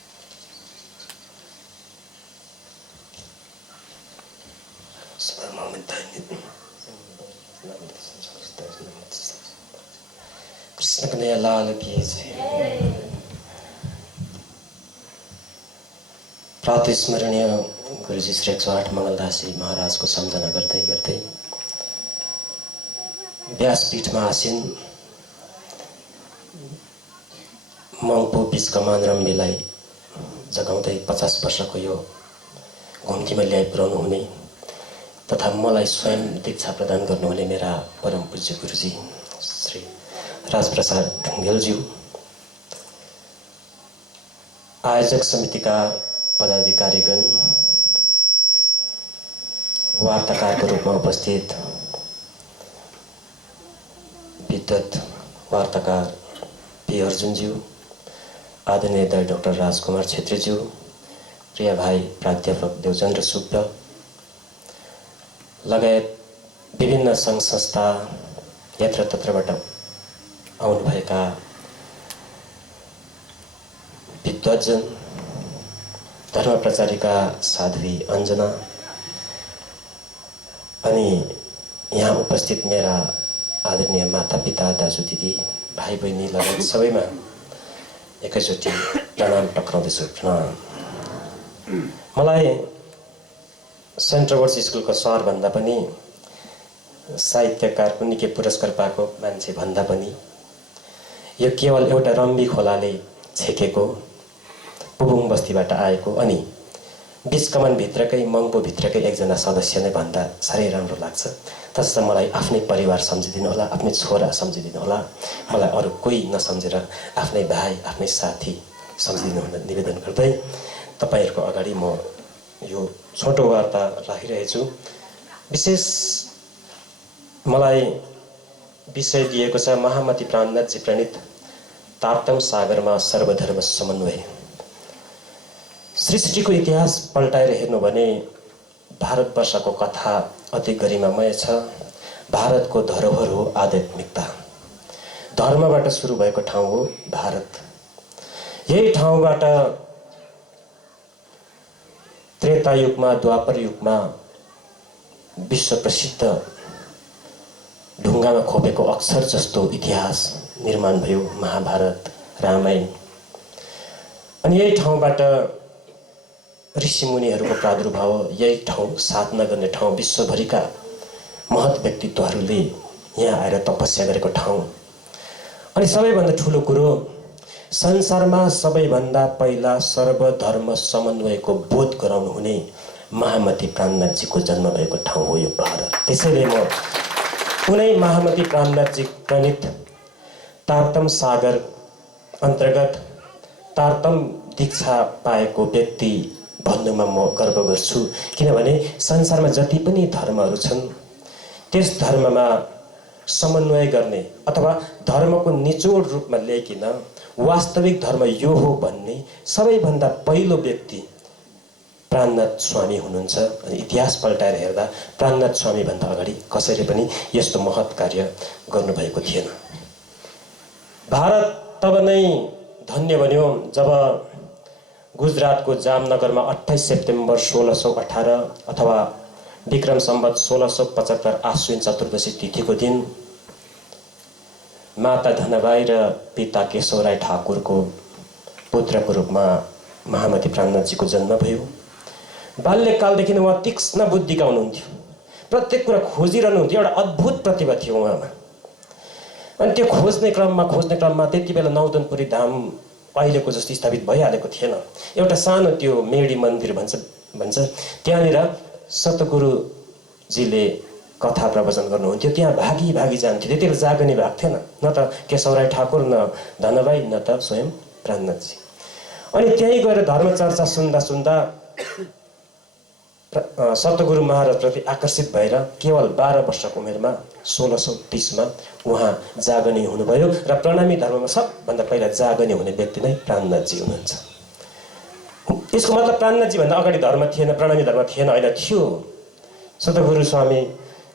कृष्ण कन्हैया लाल की जय। प्रातस्मरणीय गुरुजी श्री 108 मङ्गलदासी महाराजको सम्झना गर्दै गर्दै व्यासपीठमा आसीन मङ्पू बिच कमान रम्बीलाई जगाउँदै 50 वर्षको यो घुम्तीमा ल्याइ पुर्याउनु हुने तथा मलाई स्वयं दीक्षा प्रदान गर्नुहुने मेरा परम पूज्य गुरुजी श्री राजप्रसाद ढुङ्गेलज्यू, आयोजक समितिका पदाधिकारीगण, वार्ताकारको रूपमा उपस्थित विद्वत वार्ताकार पी अर्जुनज्यू, आदरणीय डाक्टर राजकुमार छेत्रीज्यू, प्रिय भाइ प्राध्यापक देवचन्द्र सुब्बा लगायत विभिन्न सङ्घ संस्था यत्रतत्रबाट आउनुभएका विद्वतजन, धर्म प्रचारिका साध्वी अञ्जना अनि यहाँ उपस्थित मेरा आदरणीय मातापिता दाजु दिदी भाइ बहिनी लगायत सबैमा एकैचोटि प्रणाम टक्राउँदैछु। प्रणाम। मलाई सेन्ट रोबर्ट्स स्कुलको सरभन्दा पनि साहित्यकार निकै पुरस्कार पाएको मान्छे भन्दा पनि यो केवल एउटा रम्बी खोलाले छेकेको पुबुङ बस्तीबाट आएको अनि बिच कमानभित्रकै मङ्पूभित्रकै एकजना सदस्य नै भन्दा साह्रै राम्रो लाग्छ। तसर्थ मलाई आफ्नै परिवार सम्झिदिनु होला, आफ्नै छोरा सम्झिदिनु होला, मलाई अरू कोही नसम्झेर आफ्नै भाइ आफ्नै साथी सम्झिदिनु हुन निवेदन गर्दै तपाईँहरूको अगाडि म यो छोटो वार्ता राखिरहेछु। विशेष मलाई विषय दिएको छ महामती प्राणनाथजी प्रणीत तारतम सागरमा सर्वधर्म समन्वय। सृष्टिको इतिहास पल्टाएर हेर्नु भने भारतवर्षको कथा अति गरिमामय छ। भारतको धरोहर हो आध्यात्मिकता। धर्मबाट सुरु भएको ठाउँ हो भारत। यही ठाउँबाट त्रेता युगमा द्वापर युगमा विश्व प्रसिद्ध ढुङ्गामा खोपेको अक्षर जस्तो इतिहास निर्माण भयो, महाभारत रामायण। अनि यही ठाउँबाट ऋषिमुनिहरूको प्रादुर्भाव, यही ठाउँ साधना गर्ने ठाउँ, विश्वभरिका महत् व्यक्तित्वहरूले यहाँ आएर तपस्या गरेको ठाउँ। अनि सबैभन्दा ठुलो कुरो संसारमा सबैभन्दा पहिला सर्वधर्म समन्वयको बोध गराउनु हुने महामती प्राणनाथजीको जन्म भएको ठाउँ हो यो भारत। त्यसैले म कुनै महामती प्राणनाथजी प्रणीत तारतम सागर अन्तर्गत तारतम दीक्षा पाएको व्यक्ति भन्नुमा म गर्व गर्छु। किनभने संसारमा जति पनि धर्महरू छन् त्यस धर्ममा समन्वय गर्ने अथवा धर्मको निचोड रूपमा ल्याइकन वास्तविक धर्म यो हो भन्ने सबैभन्दा पहिलो व्यक्ति प्राणनाथ स्वामी हुनुहुन्छ। अनि इतिहास पल्टाएर हेर्दा प्राणनाथ स्वामीभन्दा अगाडि कसैले पनि यस्तो महत् कार्य गर्नुभएको थिएन। भारत तब नै धन्य बन्यो जब गुजरातको जामनगरमा 28 सेप्टेम्बर 1618 अथवा विक्रम सम्वत 1675 आश्विन चतुर्दशी तिथिको दिन माता धनबाई र पिता केशवराय ठाकुरको पुत्रको रूपमा महामती प्राणनाथजीको जन्म भयो। बाल्यकालदेखि नै उहाँ तीक्ष्ण बुद्धिका हुनुहुन्थ्यो। प्रत्येक कुरा खोजिरहनुहुन्थ्यो। एउटा अद्भुत प्रतिभा थियो उहाँमा। अनि त्यो खोज्ने क्रममा त्यति बेला नौतनपुरी धाम अहिलेको जस्तो स्थापित भइहालेको थिएन। एउटा सानो त्यो मेडी मन्दिर भन्छ त्यहाँनिर सतगुरुजीले कथा प्रवचन गर्नुहुन्थ्यो। त्यहाँ भागी जान्थ्यो। त्यति बेला जागने भएको थिएन, न त केशवराय ठाकुर, न धनबाई, न त स्वयं प्राणनाथजी। अनि त्यहीँ गएर धर्मचर्चा सुन्दा सतगुरु महाराजप्रति आकर्षित भएर केवल 12 वर्षको उमेरमा 1630मा उहाँ जागने हुनुभयो र प्रणामी धर्ममा सबभन्दा पहिला जागने हुने व्यक्ति नै प्राणनाथजी हुनुहुन्छ। यसको मतलब प्राणनाथजी भन्दा अगाडि धर्म थिएन, प्रणामी धर्म थिएन, होइन, थियो।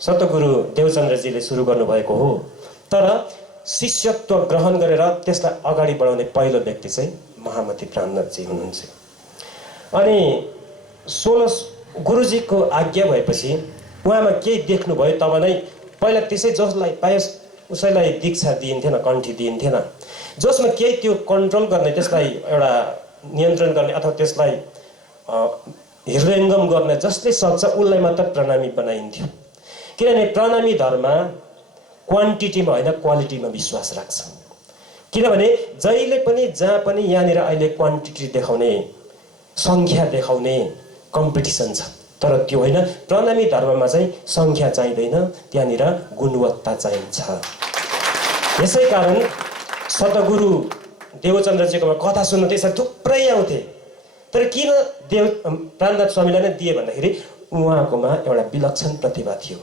सतगुरु देवचन्द्रजीले सुरु गर्नुभएको हो। तर शिष्यत्व ग्रहण गरेर त्यसलाई अगाडि बढाउने पहिलो व्यक्ति चाहिँ महामती प्राणनाथजी हुनुहुन्छ। अनि 16 गुरुजीको आज्ञा भएपछि उहाँमा केही देख्नुभयो तब नै पहिला त्यसै जसलाई पायोस् उसैलाई दीक्षा दिइन्थेन, कण्ठी दिइन्थेन। जसमा केही त्यो कन्ट्रोल गर्ने, त्यसलाई एउटा नियन्त्रण गर्ने अथवा त्यसलाई हृदयङ्गम गर्न जसले सक्छ उसलाई मात्र प्रणामी बनाइन्थ्यो। किनभने प्रणामी धर्म क्वान्टिटीमा होइन क्वालिटीमा विश्वास राख्छ। किनभने जहिले पनि जहाँ पनि यहाँनिर अहिले क्वान्टिटी देखाउने, सङ्ख्या देखाउने कम्पिटिसन छ, तर त्यो होइन। प्रणामी धर्ममा चाहिँ सङ्ख्या चाहिँदैन, त्यहाँनिर गुणवत्ता चाहिन्छ। यसै कारण सतगुरु देवचन्द्रजीकोमा कथा सुन्नु त्यसरी थुप्रै आउँथे, तर किन प्राणनाथ स्वामीलाई नै दिए भन्दाखेरि उहाँकोमा एउटा विलक्षण प्रतिभा थियो।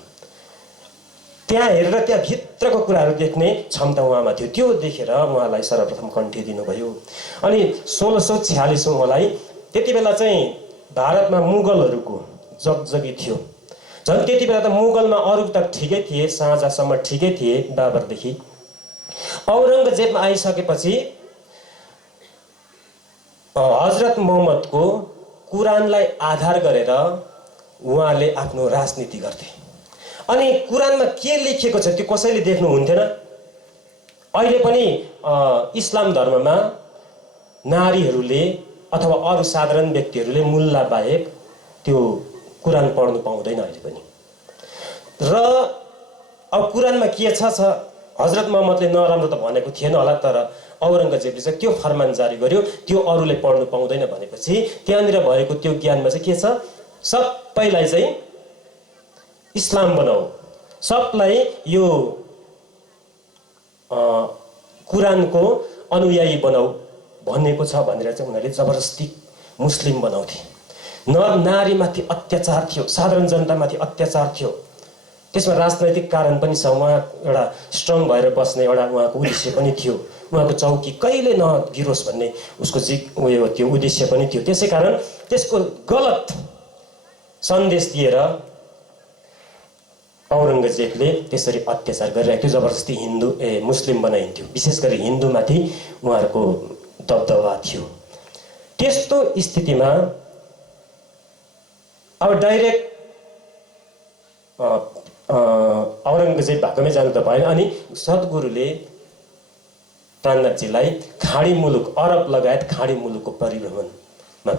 त्यहाँ हेरेर त्यहाँ भित्रको कुराहरू देख्ने क्षमता उहाँमा थियो। त्यो देखेर उहाँलाई सर्वप्रथम कण्ठी दिनुभयो। अनि 1646 उहाँलाई, त्यति बेला चाहिँ भारतमा मुगलहरूको जगजगी थियो। झन् त्यति बेला त मुगलमा अरू त ठिकै थिए, शाहजहाँसम्म ठिकै थिए बाबरदेखि। औरङ्गजेबमा आइसकेपछि हजरत मोहम्मदको कुरानलाई आधार गरेर उहाँले आफ्नो राजनीति गर्थे। अनि कुरानमा के लेखिएको छ त्यो कसैले देख्नु हुन्थेन। अहिले पनि इस्लाम धर्ममा नारीहरूले अथवा अरू साधारण व्यक्तिहरूले मुल्ला बाहेक त्यो कुरान पढ्नु पाउँदैन अहिले पनि। र अब कुरानमा के छ हजरत मोहम्मदले नराम्रो त भनेको थिएन होला, तर औरङ्गजेबले चाहिँ त्यो फरमान जारी गर्यो, त्यो अरूले पढ्नु पाउँदैन भनेपछि त्यहाँनिर भएको त्यो ज्ञानमा चाहिँ के छ, सबैलाई चाहिँ इस्लाम बनाऊ, सबलाई यो कुरानको अनुयायी बनाऊ भनेको छ भनेर चाहिँ उनीहरूले जबरजस्ती मुस्लिम बनाउँथे। नारीमाथि अत्याचार थियो, साधारण जनतामाथि अत्याचार थियो। त्यसमा राजनैतिक कारण पनि छ। उहाँ एउटा स्ट्रङ भएर बस्ने एउटा उहाँको उद्देश्य पनि थियो। उहाँको चौकी कहिले नगिरोस् भन्ने उसको उयो त्यो उद्देश्य पनि थियो। त्यसै कारण त्यसको गलत सन्देश दिएर औरङ्गजेबले त्यसरी अत्याचार गरिरहेको थियो। जबरजस्ती मुस्लिम बनाइन्थ्यो। विशेष गरी हिन्दूमाथि उहाँहरूको दबदबा थियो। त्यस्तो स्थितिमा अब डाइरेक्ट औरङ्गजेब भएकोमै जानु त भएन। अनि सद्गुरुले प्राणनाथजीलाई खाडी मुलुक, अरब लगायत खाडी मुलुकको परिभ्रमणमा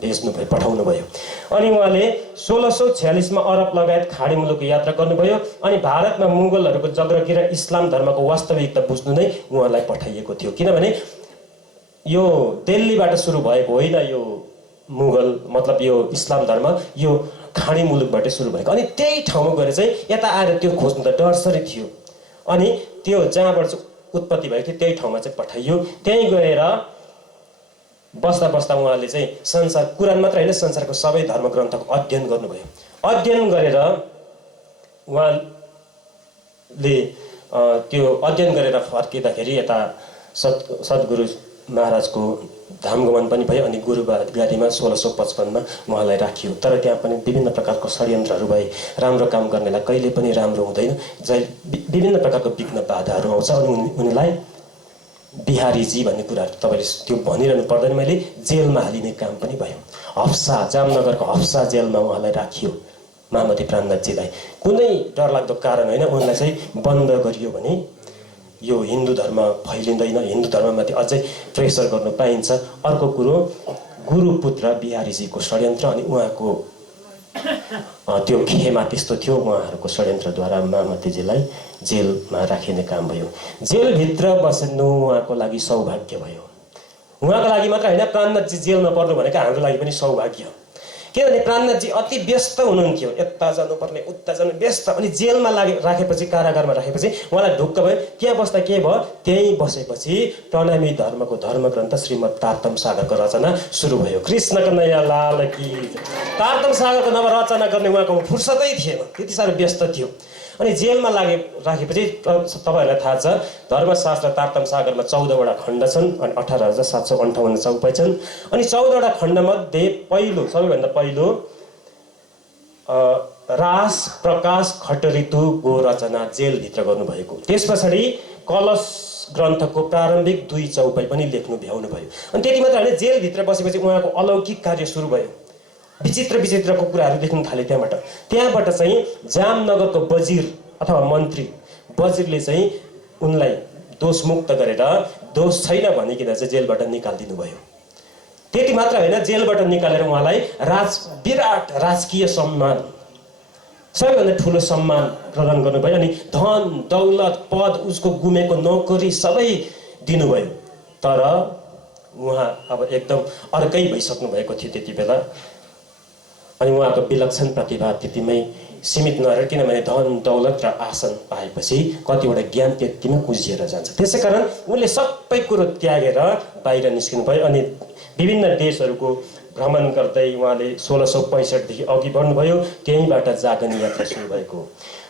भेज्नु भयो, पठाउनु भयो। अनि उहाँले 1646 मा अरब लगायत खाडी मुलुकको यात्रा गर्नुभयो। अनि भारतमा मुगलहरूको जगरगी र इस्लाम धर्मको वास्तविकता बुझ्नु नै उहाँलाई पठाइएको थियो। किनभने यो दिल्लीबाट सुरु भएको होइन, यो मुगल मतलब यो इस्लाम धर्म यो खाडी मुलुकबाट सुरु भएको। अनि त्यही ठाउँमा गएर चाहिँ यता आएर त्यो खोज्नु त डरसरी थियो। अनि त्यो जहाँबाट उत्पत्ति भएको थियो त्यही ठाउँमा चाहिँ पठाइयो। त्यहीँ गएर बस्दा बस्दा उहाँले चाहिँ संसार कुरान मात्र होइन संसारको सबै धर्म ग्रन्थको अध्ययन गर्नुभयो। अध्ययन गरेर उहाँले त्यो अध्ययन गरेर फर्किँदाखेरि यता सद्गुरु महाराजको धामगमन पनि भयो। अनि गुरुबारीमा 1655 मा उहाँलाई राखियो। तर त्यहाँ पनि विभिन्न प्रकारको षड्यन्त्रहरू भए। राम्रो काम गर्नेलाई कहिले पनि राम्रो हुँदैन, विभिन्न प्रकारको विघ्न बाधाहरू आउँछ। अनि उनीलाई बिहारीजी भन्ने कुराहरू तपाईँले त्यो भनिरहनु पर्दैन, मैले जेलमा हालिने काम पनि भयो। हफ्सा, जामनगरको हफ्सा जेलमा उहाँलाई राखियो, महामती प्राणनाथजीलाई। कुनै डरलाग्दो कारण होइन, उनलाई चाहिँ बन्द गरियो भने यो हिन्दू धर्म फैलिँदैन, हिन्दू धर्ममाथि अझै प्रेसर गर्नु पाइन्छ। अर्को कुरो गुरुपुत्र बिहारीजीको षड्यन्त्र अनि उहाँको त्यो खेमा त्यस्तो थियो। उहाँहरूको षड्यन्त्रद्वारा महामतीजीलाई जेलमा राखिने काम भयो। जेलभित्र बस्नु उहाँको लागि सौभाग्य भयो। उहाँको लागि मात्र होइन, प्राणनाथजी जेलमा पर्नु भनेको हाम्रो लागि पनि सौभाग्य हो। किनभने प्राणनाथजी अति व्यस्त हुनुहुन्थ्यो, यता जानुपर्ने उता जानु व्यस्त। अनि जेलमा राखेपछि, कारागारमा राखेपछि उहाँलाई ढुक्क भयो। त्यहाँ बस्दा के भयो, त्यहीँ बसेपछि प्रणामी धर्मको धर्मग्रन्थ श्रीमद् तारतम सागरको रचना सुरु भयो। कृष्ण कन्हैया लाल की। तारतम सागरको नव रचना गर्ने उहाँको फुर्सदै थिएन, त्यति साह्रो व्यस्त थियो। अनि जेलमा राखेपछि तपाईँहरूलाई थाहा छ धर्मशास्त्र तारतम सागरमा 14वटा खण्ड छन् अनि 18,758 चौपाई छन्। अनि 14वटा खण्डमध्ये पहिलो, सबैभन्दा पहिलो रास प्रकाश खटऋतुको रचना जेलभित्र गर्नुभएको। त्यस पछाडि कलश ग्रन्थको प्रारम्भिक 2 चौपाई पनि लेख्नु भ्याउनु भयो। अनि त्यति मात्र होइन, जेलभित्र बसेपछि उहाँको अलौकिक कार्य सुरु भयो। विचित्र विचित्रको कुराहरू देख्न थाले। त्यहाँबाट चाहिँ जामनगरको वजिर अथवा मन्त्री वजिरले चाहिँ उनलाई दोषमुक्त गरेर दोष छैन भनिकन चाहिँ जेलबाट निकालिदिनु भयो। त्यति मात्र होइन, जेलबाट निकालेर उहाँलाई विराट राजकीय सम्मान, सबैभन्दा ठुलो सम्मान प्रदान गर्नुभयो। अनि धन दौलत पद, उसको गुमेको नोकरी सबै दिनुभयो। तर उहाँ अब एकदम अर्कै भइसक्नु भएको थियो त्यति बेला। अनि उहाँको विलक्षण प्रतिभा त्यतिमै सीमित नरहेर, किनभने धन दौलत र आसन पाएपछि कतिवटा ज्ञान त्यतिमै कुजिएर जान्छ। त्यसै कारण उनले सबै कुरो त्यागेर बाहिर निस्किनु भयो। अनि विभिन्न देशहरूको भ्रमण गर्दै उहाँले 1665 देखि अघि बढ्नुभयो। त्यहीँबाट जागनी यात्रा सुरु भएको।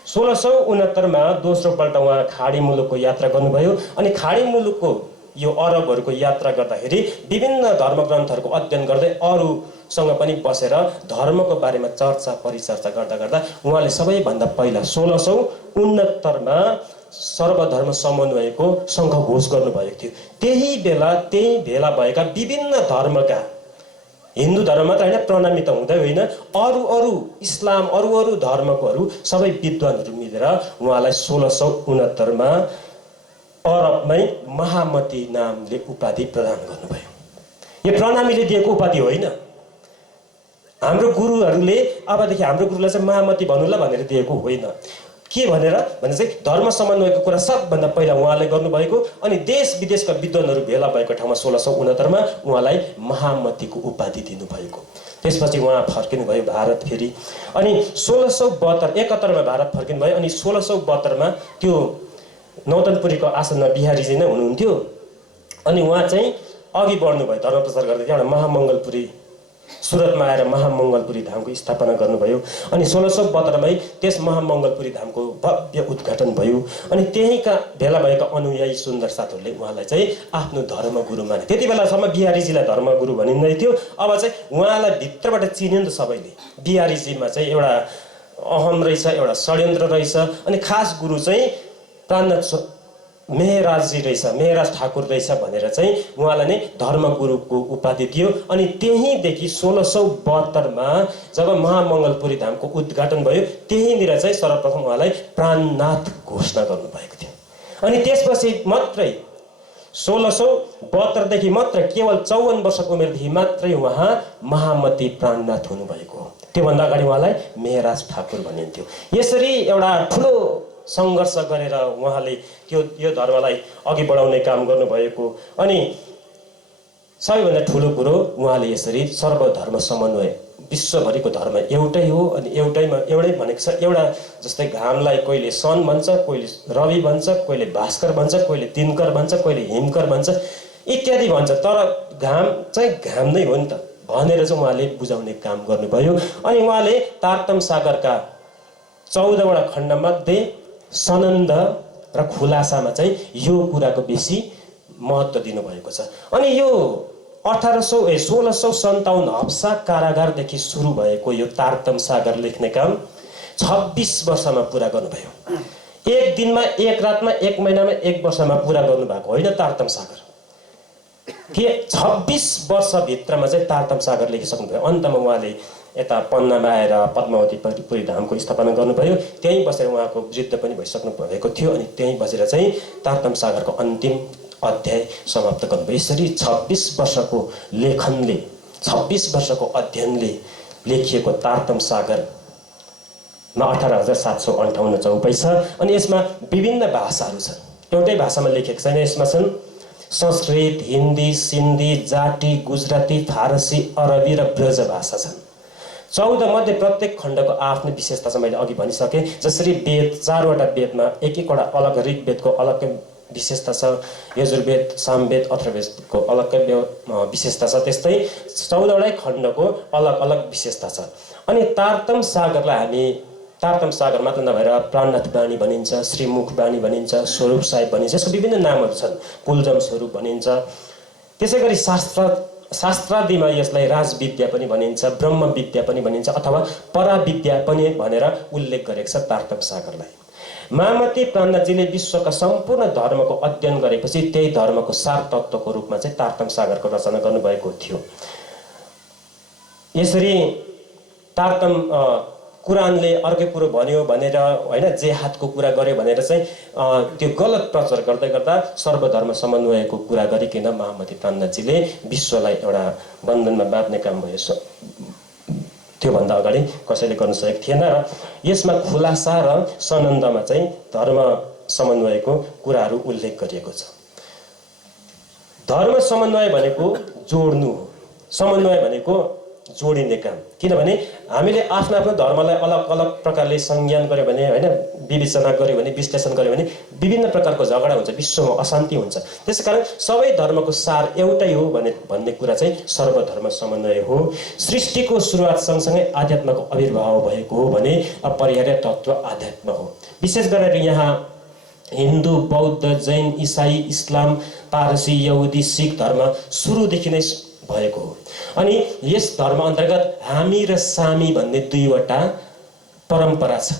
1669 दोस्रो पल्ट उहाँ खाडी मुलुकको यात्रा गर्नुभयो। अनि खाडी मुलुकको यो अरबहरूको यात्रा गर्दाखेरि विभिन्न धर्मग्रन्थहरूको अध्ययन गर्दै अरूसँग पनि बसेर धर्मको बारेमा चर्चा परिचर्चा गर्दा गर्दा उहाँले सबैभन्दा पहिला 1669 सर्वधर्म समन्वयको सङ्घ घोष गर्नुभएको थियो। त्यही बेला भएका विभिन्न धर्मका, हिन्दू धर्म मात्र होइन, प्रणामी त हुँदै होइन, अरू इस्लाम अरू धर्मकोहरू सबै विद्वानहरू मिलेर उहाँलाई 1669 अरबमै महामती नामले उपाधि प्रदान गर्नुभयो। यो प्रणामीले दिएको उपाधि होइन। हाम्रो गुरुहरूले अबदेखि हाम्रो गुरुलाई चाहिँ महामती भन्नुला भनेर दिएको होइन। के भनेर भने चाहिँ धर्म समन्वयको कुरा सबभन्दा पहिला उहाँले गर्नुभएको। अनि देश विदेशका विद्वानहरू भेला भएको ठाउँमा 1669 उहाँलाई महामतीको उपाधि दिनुभएको। त्यसपछि उहाँ फर्किनुभयो भारत फेरि। अनि 1671 भारत फर्किनुभयो। अनि 1672 त्यो नौतनपुरीको आसनमा बिहारीजी नै हुनुहुन्थ्यो। अनि उहाँ चाहिँ अघि बढ्नुभयो धर्म प्रचार गर्दै। त्यहाँबाट महामङ्गलपुरी, सुरतमा आएर महामङ्गलपुरी धामको स्थापना गर्नुभयो। अनि 1672 त्यस महामङ्गलपुरी धामको भव्य उद्घाटन भयो। अनि त्यहीँका भेला भएका अनुयायी सुन्दर साथहरूले उहाँलाई चाहिँ आफ्नो धर्मगुरु माने। त्यति बेलासम्म बिहारीजीलाई धर्मगुरु भनिँदै थियो। अब चाहिँ उहाँलाई भित्रबाट चिन्यो नि त सबैले। बिहारीजीमा चाहिँ एउटा अहम रहेछ, एउटा षड्यन्त्र रहेछ। अनि खास गुरु चाहिँ प्राणनाथ मेहराजजी रहेछ, मेहराज ठाकुर रहेछ भनेर चाहिँ उहाँलाई नै धर्मगुरुको उपाधि दियो। अनि त्यहीँदेखि 1672 जब महामङ्गलपुरी धामको उद्घाटन भयो, त्यहीँनिर चाहिँ सर्वप्रथम उहाँलाई प्राणनाथ घोषणा गर्नुभएको थियो। अनि त्यसपछि मात्रै 1672 देखि मात्र केवल 54 वर्षको उमेरदेखि मात्रै उहाँ महामती प्राणनाथ हुनुभएको हो। त्योभन्दा अगाडि उहाँलाई मेहराज ठाकुर भनिन्थ्यो। यसरी एउटा ठुलो सङ्घर्ष गरेर उहाँले यो धर्मलाई अघि बढाउने काम गर्नुभएको। अनि सबैभन्दा ठुलो कुरो उहाँले यसरी सर्वधर्म समन्वय, विश्वभरिको धर्म एउटै हो। अनि एउटै भनेको छ, एउटा जस्तै घामलाई कहिले सन भन्छ, कहिले रवि भन्छ, कहिले भास्कर भन्छ, कहिले दिनकर भन्छ, कहिले हिमकर भन्छ इत्यादि भन्छ। तर घाम चाहिँ घाम नै हो नि त भनेर चाहिँ उहाँले बुझाउने काम गर्नुभयो। अनि उहाँले तारतम सागरका 14वटा खण्डमध्ये सनन्द र खुलासामा चाहिँ यो कुराको बेसी महत्त्व दिनुभएको छ। अनि यो 1657 हप्सा कारागारदेखि सुरु भएको यो तारतम सागर लेख्ने काम 26 वर्षमा पुरा गर्नुभयो। एक दिनमा, एक रातमा, एक महिनामा, एक वर्षमा पुरा गर्नुभएको होइन तारतम सागर। के 26 वर्षभित्रमा चाहिँ तारतम सागर लेखिसक्नुभयो। अन्तमा उहाँले यता पन्नामा आएर पद्मावती पुरी धामको स्थापना गर्नुभयो। त्यहीँ बसेर उहाँको वृद्ध पनि भइसक्नु भएको थियो। अनि त्यहीँ बसेर चाहिँ तारतम सागरको अन्तिम अध्याय समाप्त गर्नुभयो। यसरी 26 वर्षको लेखनले, 26 वर्षको अध्ययनले लेखिएको तारतम सागरमा 18,758 चौपाई छ। अनि यसमा विभिन्न भाषाहरू छन्, एउटै भाषामा लेखेको छैन। यसमा छन् संस्कृत, हिन्दी, सिन्धी, जाटी, गुजराती, फारसी, अरबी र ब्रज भाषा छन्। 14 मध्ये प्रत्येक खण्डको आफ्नै विशेषता छ। मैले अघि भनिसकेँ। जसरी वेद, 4वटा वेदमा एक-एकवटा अलग, ऋग्वेदको अलग्गै विशेषता छ, यजुर्वेद, सामवेद, अथर्ववेदको अलग्गै विशेषता छ, त्यस्तै 14वटै खण्डको अलग अलग विशेषता छ। अनि तारतम सागरलाई हामी तारतम सागर मात्र नभएर प्राणनाथ बाणी भनिन्छ, श्रीमुख बाणी भनिन्छ, स्वरूप साहिब भनिन्छ। यसको विभिन्न नामहरू छन्। कुलजम स्वरूप भनिन्छ। त्यसै गरी शास्त्रादिमा यसलाई राजविद्या पनि भनिन्छ, ब्रह्म विद्या पनि भनिन्छ, अथवा पराविद्या पनि भनेर उल्लेख गरेको छ तारतम सागरलाई। महामती प्राणनाथजीले विश्वका सम्पूर्ण धर्मको अध्ययन गरेपछि त्यही धर्मको सार तत्त्वको रूपमा चाहिँ तारतम सागरको रचना गर्नुभएको थियो। यसरी तारतम कुरानले अर्कै कुरो भन्यो भनेर होइन जेहादको कुरा गर्यो भनेर चाहिँ त्यो गलत प्रचार गर्दै गर्दा सर्वधर्म समन्वयको कुरा गरिकन महामती प्राणनाथजीले विश्वलाई एउटा बन्धनमा बाँध्ने काम भयो। त्योभन्दा अगाडि कसैले गर्न सकेको थिएन र यसमा खुलासा र सनन्दमा चाहिँ धर्म समन्वयको कुराहरू उल्लेख गरिएको छ। धर्म समन्वय भनेको जोड्नु हो, समन्वय भनेको जोडिने काम। किनभने हामीले आफ्नो आफ्नो धर्मलाई अलग अलग प्रकारले संज्ञान गर्यो भने होइन विवेचना गर्यो भने विश्लेषण गर्यो भने विभिन्न प्रकारको झगडा हुन्छ, विश्वमा अशान्ति हुन्छ। त्यसैकारण सबै धर्मको सार एउटै हो भन्ने कुरा चाहिँ सर्वधर्म समन्वय हो। सृष्टिको सुरुवात सँगसँगै आध्यात्मको आविर्भाव भएको हो भने अपरिहार्य तत्त्व आध्यात्म हो। विशेष गरेर यहाँ हिन्दू, बौद्ध, जैन, इसाई, इस्लाम, पारसी, यहुदी, सिख धर्म सुरुदेखि नै भएको हो। अनि यस धर्म अन्तर्गत हामी र सामी भन्ने दुईवटा परम्परा छ।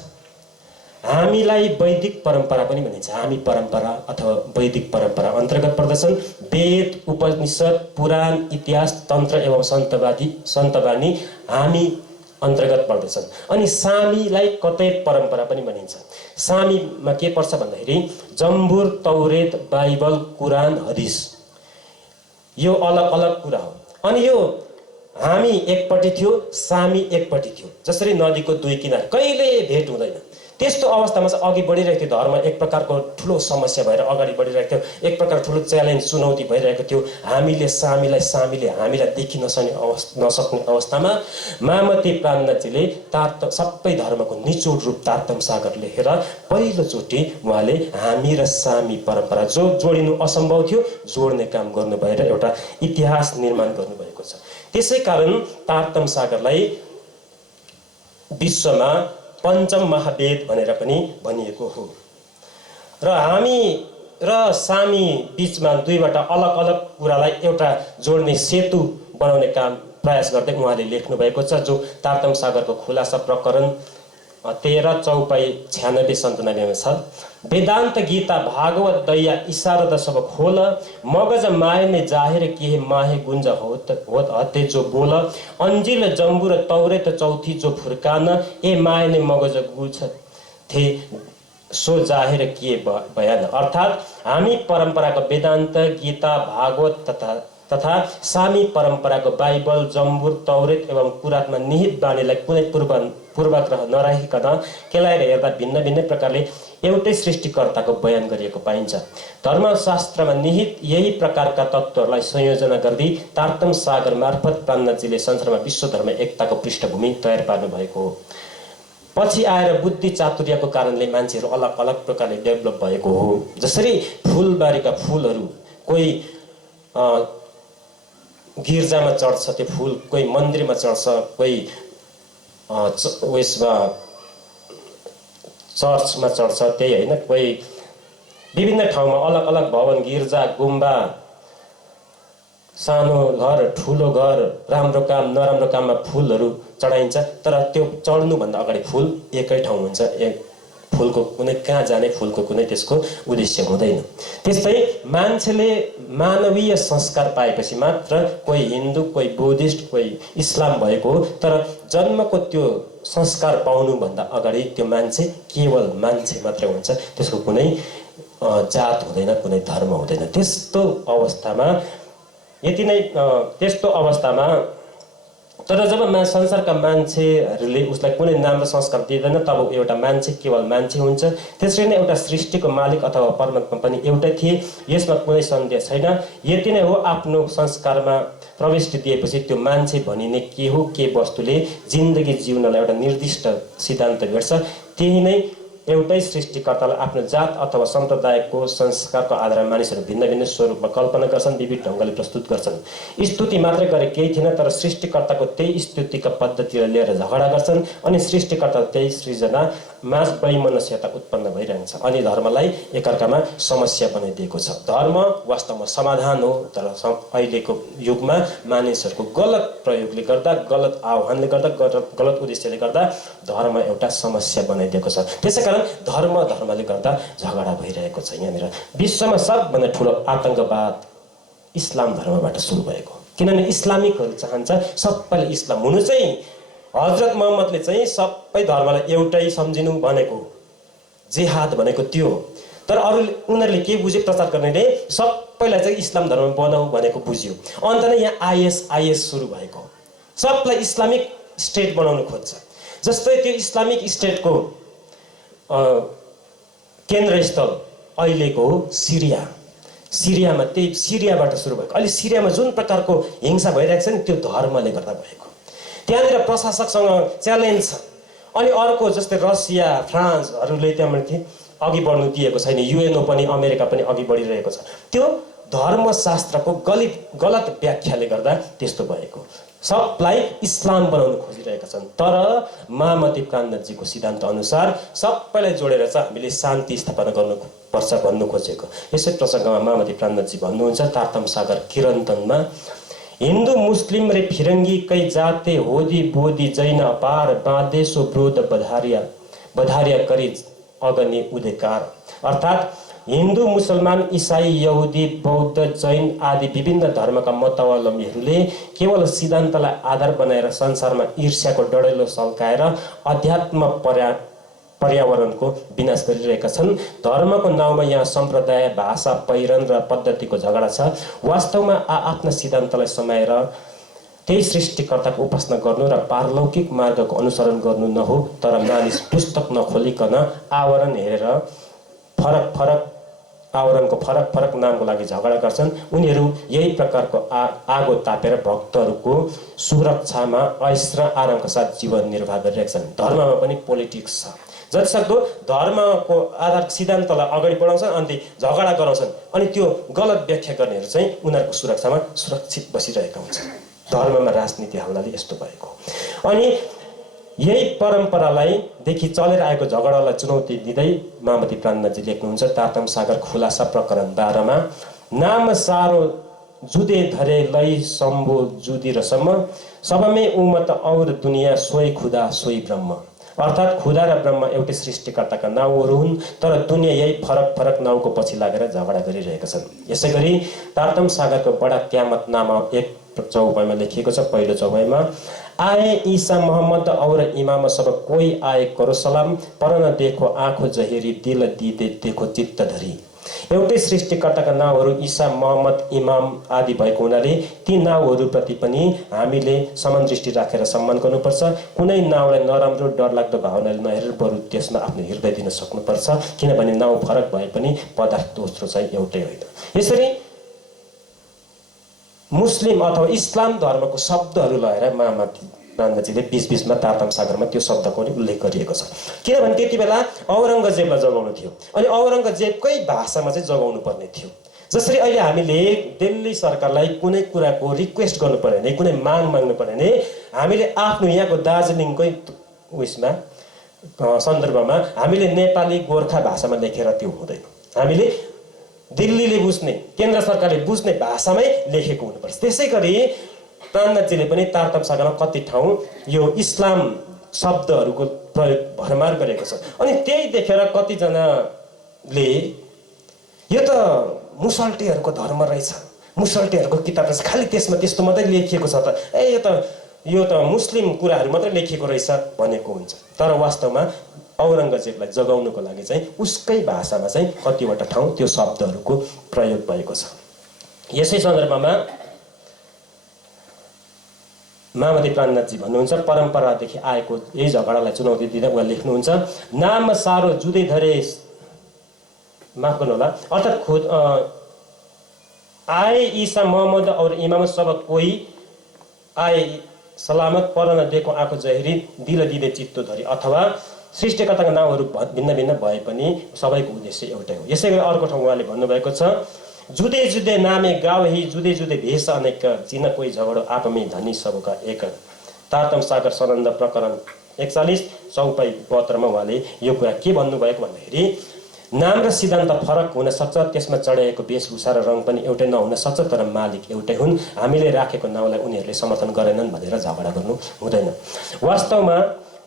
हामीलाई वैदिक परम्परा पनि भनिन्छ। हामी परम्परा अथवा वैदिक परम्परा अन्तर्गत पर्दछन् वेद, उपनिषद, पुराण, इतिहास, तन्त्र एवं सन्तवाणी हामी अन्तर्गत पर्दछन्। अनि सामीलाई कतै परम्परा पनि भनिन्छ। सामीमा के पर्छ भन्दाखेरि जम्बुर, तौरेत, बाइबल, कुरान, हदिस यो अलग अलग कुरा हो। अनि यो हामी एकपट्टि थियो, सामी एकपट्टि थियो। जसरी नदीको दुई किनार कहिले भेट हुँदैन, त्यस्तो अवस्थामा चाहिँ अघि बढिरहेको थियो धर्म। एक प्रकारको ठुलो समस्या भएर अगाडि बढिरहेको थियो, एक प्रकार ठुलो च्यालेन्ज, चुनौती भइरहेको थियो। सामीले हामीलाई देखिन नसक्ने अवस्थामा महामती प्राणनाथजीले सबै धर्मको निचोड रूप तारतम सागर लेखेर पहिलोचोटि उहाँले हामी र सामी परम्परा जो जोडिनु असम्भव थियो जोड्ने काम गर्नु भएर एउटा इतिहास निर्माण गर्नुभएको छ। त्यसै कारण तारतम सागरलाई विश्वमा पञ्चम महावेद भनेर पनि भनिएको हो। र हामी र सामी बीचमा दुईवटा अलग अलग कुरालाई एउटा जोड्ने सेतु बनाउने काम प्रयास गर्दै उहाँले लेख्नु भएको छ। जो तारतम सागरको खुलासा प्रकरण 13 चौपाई 96-97 में छ। वेदांत गीता भागवत दैया इशारद सब खोल, मगज माय में जाहिर किए माहे गुंज होत हते जो बोल, अंजिल जम्बुर तौरेत चौथी जो फुरकान, ए माय ने मगज गुछ थे सो जाहिर किए बयान। अर्थात हामी परम्पराको वेदांत गीता भागवत तथा सामी परम्पराको बाइबल जम्बुर तौरेत एवं कुरानमा निहित बाणीलाई कुनै पूर्वाग्रह नराखिकन केलाएर हेर्दा भिन्न भिन्न प्रकारले एउटै सृष्टिकर्ताको बयान गरिएको पाइन्छ। धर्मशास्त्रमा निहित यही प्रकारका तत्त्वहरूलाई संयोजना गर्दै तारतम सागर मार्फत प्राणनाथजीले संसारमा विश्व धर्म एकताको पृष्ठभूमि तयार पार्नु भएको हो। पछि आएर बुद्धि चातुर्यको कारणले मान्छेहरू अलग अलग प्रकारले डेभलप भएको हो। जसरी फूलबारीका फूलहरू कोही गिर्जामा चढ्छ त्यो फूल, कोही मन्दिरमा चढ्छ, कोही उयसमा चर्चमा चढ्छ, त्यही होइन कोही विभिन्न ठाउँमा अलग अलग भवन, गिर्जा, गुम्बा, सानो घर, ठुलो घर, राम्रो काम, नराम्रो काममा फूलहरू चढाइन्छ। तर त्यो चढ्नुभन्दा अगाडि फूल एकै ठाउँ हुन्छ। फूलको कुनै कहाँ जाने, फूलको कुनै त्यसको उद्देश्य हुँदैन। त्यस्तै मान्छेले मानवीय संस्कार पाएपछि मात्र कोही हिन्दू, कोही बुद्धिस्ट, कोही इस्लाम भएको हो। तर जन्मको त्यो संस्कार पाउनुभन्दा अगाडि त्यो मान्छे केवल मान्छे मात्रै हुन्छ, त्यसको कुनै जात हुँदैन, कुनै धर्म हुँदैन। त्यस्तो अवस्थामा तर जब संसारका मान्छेहरूले उसलाई कुनै नाम र संस्कार दिँदैन तब एउटा मान्छे केवल मान्छे हुन्छ। त्यसरी नै एउटा सृष्टिको मालिक अथवा परमात्मा पनि एउटै थिए, यसमा कुनै सन्देह छैन। यति नै हो, आफ्नो संस्कारमा प्रविष्टि दिएपछि त्यो मान्छे भनिने के हो, के वस्तुले जिन्दगी जिउनलाई एउटा निर्दिष्ट सिद्धान्त भेट्छ, त्यही नै एउटै सृष्टिकर्तालाई आफ्नो जात अथवा सम्प्रदायको संस्कारको आधारमा मानिसहरू भिन्न भिन्न स्वरूपमा कल्पना गर्छन्, विविध ढङ्गले प्रस्तुत गर्छन्। स्तुति मात्रै गरे केही थिएन, तर सृष्टिकर्ताको त्यही स्तुतिका पद्धतिलाई लिएर झगडा गर्छन्। अनि सृष्टिकर्ता त्यही सृजना माझ वैमनस्यता उत्पन्न भइरहन्छ। अनि धर्मलाई एकअर्कामा समस्या बनाइदिएको छ। धर्म वास्तवमा समाधान हो, तर अहिलेको युगमा मानिसहरूको गलत प्रयोगले गर्दा, गलत आह्वानले गर्दा, गलत उद्देश्यले गर्दा धर्म एउटा समस्या बनाइदिएको छ। त्यसैकारण धर्मले गर्दा झगडा भइरहेको छ। यहाँनिर विश्वमा सबभन्दा ठुलो आतंकवाद इस्लाम धर्मबाट सुरु भएको, किनभने इस्लामिकहरू चाहन्छ सबैले इस्लाम हुनु चाहिँ हजरत मोहम्मदले चाहिँ सबै धर्मलाई एउटै सम्झिनु भनेको जिहाद भनेको त्यो हो। तर अरू उनीहरूले के बुझे, प्रचार गर्नेले सबैलाई चाहिँ इस्लाम धर्म बनाऊ भनेको बुझ्यो। अन्त नै यहाँ आइएस सुरु भएको, सबलाई इस्लामिक स्टेट बनाउनु खोज्छ। जस्तै त्यो इस्लामिक स्टेटको केन्द्रस्थल अहिलेको हो सिरियामा, त्यही सिरियाबाट सुरु भएको। अहिले सिरियामा जुन प्रकारको हिंसा भइरहेको छ नि त्यो धर्मले गर्दा भएको। त्यहाँनिर प्रशासकसँग च्यालेन्ज छ। अनि अर्को जस्तै रसिया फ्रान्सहरूले त्यहाँबाट अघि बढ्नु दिएको छैन, युएनओ पनि अमेरिका पनि अघि बढिरहेको छ। त्यो धर्मशास्त्रको गलत व्याख्याले गर्दा त्यस्तो भएको। सबलाई इस्लाम बनाउन खोजिरहेका छन्। तर महामती प्राणनाथजीको सिद्धान्त अनुसार सबैलाई जोडेर चाहिँ हामीले शान्ति स्थापना गर्नुपर्छ भन्नु खोजेको। यसै प्रसङ्गमा महामती प्राणनाथजी भन्नुहुन्छ तारतम सागर किरन्तनमा, हिन्दू मुस्लिम रे फिरंगी कई जाते होदी बोदी जैन अपार बादेशो ब्रोध बधारिया करी अगनी उदेकार। अर्थात हिन्दू मुसलमान ईसाई यहुदी बौद्ध जैन आदि विभिन्न धर्मका मतावलम्बीहरूले केवल सिद्धान्तलाई आधार बनाएर संसारमा ईर्ष्याको डढेलो सल्काएर अध्यात्म पर्यावरणको विनाश गरिरहेका छन्। धर्मको नाउँमा यहाँ सम्प्रदाय, भाषा, पहिरन र पद्धतिको झगडा छ। वास्तवमा आफ्ना सिद्धान्तलाई समाएर त्यही सृष्टिकर्ताको उपासना गर्नु र पारलौकिक मार्गको अनुसरण गर्नु न हो। तर मानिस पुस्तक नखोलिकन आवरण हेरेर आवरणको फरक फरक नामको लागि झगडा गर्छन्। उनीहरू यही प्रकारको आगो तापेर भक्तहरूको सुरक्षामा ऐश र आरामका साथ जीवन निर्वाह गरिरहेका छन्। धर्ममा पनि पोलिटिक्स छ। जतिसक्दो धर्मको आधार सिद्धान्तलाई अगाडि बढाउँछन् अनि झगडा गराउँछन्, अनि त्यो गलत व्याख्या गर्नेहरू चाहिँ उनीहरूको सुरक्षामा सुरक्षित बसिरहेका हुन्छन्। धर्ममा राजनीति हाल्नाले यस्तो भएको। अनि यही परम्परालाई देखि चलेर आएको झगडालाई चुनौती दिँदै महामती प्राणनाथजी लेख्नुहुन्छ तारतम सागर खुलासा प्रकरण 12 मा, नाम सारो जुदे धरे लई शम्भो जुदी रसम सबमै उमत और दुनिया सोही खुदा सोही ब्रह्म। अर्थात खुदा र ब्रह्म एउटै सृष्टिकर्ताका नाउँहरू हुन्, तर दुनिया यही फरक फरक नाउँको पछि लागेर झगडा गरिरहेका छन्। यसै गरी तारतम सागरको बडा क्यामत नाम एक चौपाईमा लेखिएको छ। पहिलो चौपाईमा, आए ईसा मोहम्मद और इमाम सब कोई आए करो सलाम पर न देखो आँखो जहेरी दिल दिदे देखो चित्त धरी। एउटै सृष्टिकर्ताका नाउँहरू ईसा मोहम्मद इमाम आदि भएको हुनाले ती नाउँहरूप्रति पनि हामीले समान दृष्टि राखेर सम्मान गर्नुपर्छ। कुनै नाउँलाई नराम्रो डरलाग्दो भावनाले नहेरेर बरु त्यसमा आफ्नो हृदय दिन सक्नुपर्छ, किनभने नाउँ फरक भए पनि पदार्थ दोस्रो चाहिँ एउटै होइन। यसरी मुस्लिम अथवा इस्लाम धर्मको शब्दहरू लगाएर महामती प्राणनाथजीले बीच-बीचमा तारतम सागरमा त्यो शब्दको पनि उल्लेख गरिएको छ। किनभने त्यति बेला औरङ्गजेबलाई जगाउनु थियो, अनि औरङ्गजेबकै भाषामा चाहिँ जगाउनु पर्ने थियो। जसरी अहिले हामीले दिल्ली सरकारलाई कुनै कुराको रिक्वेस्ट गर्नु पर्यो भने, कुनै माग माग्नु पर्यो भने हामीले आफ्नो यहाँको दार्जिलिङकै उयसमा सन्दर्भमा हामीले नेपाली गोर्खा भाषामा लेखेर त्यो हुँदैन। हामीले दिल्लीले बुझ्ने, केन्द्र सरकारले बुझ्ने भाषामै लेखेको हुनुपर्छ। त्यसै गरी प्राणनाथजीले पनि तारतम सागरमा कति ठाउँ यो इस्लाम शब्दहरूको प्रयोग भरमार गरेको छ। अनि त्यही देखेर कतिजनाले यो त मुसल्टेहरूको धर्म रहेछ, मुसल्टेहरूको किताब रहेछ, खालि त्यसमा त्यस्तो मात्रै लेखिएको छ त, यो त मुस्लिम कुराहरू मात्रै लेखिएको रहेछ भनेको हुन्छ। तर वास्तवमा औरङ्गजेबलाई जगाउनुको लागि चाहिँ उसकै भाषामा चाहिँ कतिवटा ठाउँ त्यो शब्दहरूको प्रयोग भएको छ। यसै सन्दर्भमा महामती प्राणनाथजी भन्नुहुन्छ परम्परादेखि आएको यही झगडालाई चुनौती दिँदै उहाँ लेख्नुहुन्छ, नाम सारो जुदे धरे, माफ गर्नुहोला, अर्थात खुद आए ईसा मोहम्मद और इमाम सब कोई आए सलामत पर न देखो आँखो जहेरी दिल दिदे चित्तो धरी। अथवा सृष्टिकर्ताका नाउँहरू भिन्न भिन्न भए पनि सबैको उद्देश्य एउटै हो। यसै गरी अर्को ठाउँ उहाँले भन्नुभएको छ, जुदे जुदे नामे गाउँ ही जुदे जुदे भेष अनेक चिन कोही झगडो आपमै धनी सबका एक। तारतम सागर सनन्द प्रकरण 41 चौपाई 72 मा उहाँले यो कुरा के भन्नुभएको भन्दाखेरि, नाम र सिद्धान्त फरक हुन सक्छ, त्यसमा चढाएको वेशभूषा र रङ पनि एउटै नहुन सक्छ, तर मालिक एउटै हुन्। हामीले राखेको नाउँलाई उनीहरूले समर्थन गरेनन् भनेर झगडा गर्नु हुँदैन। वास्तवमा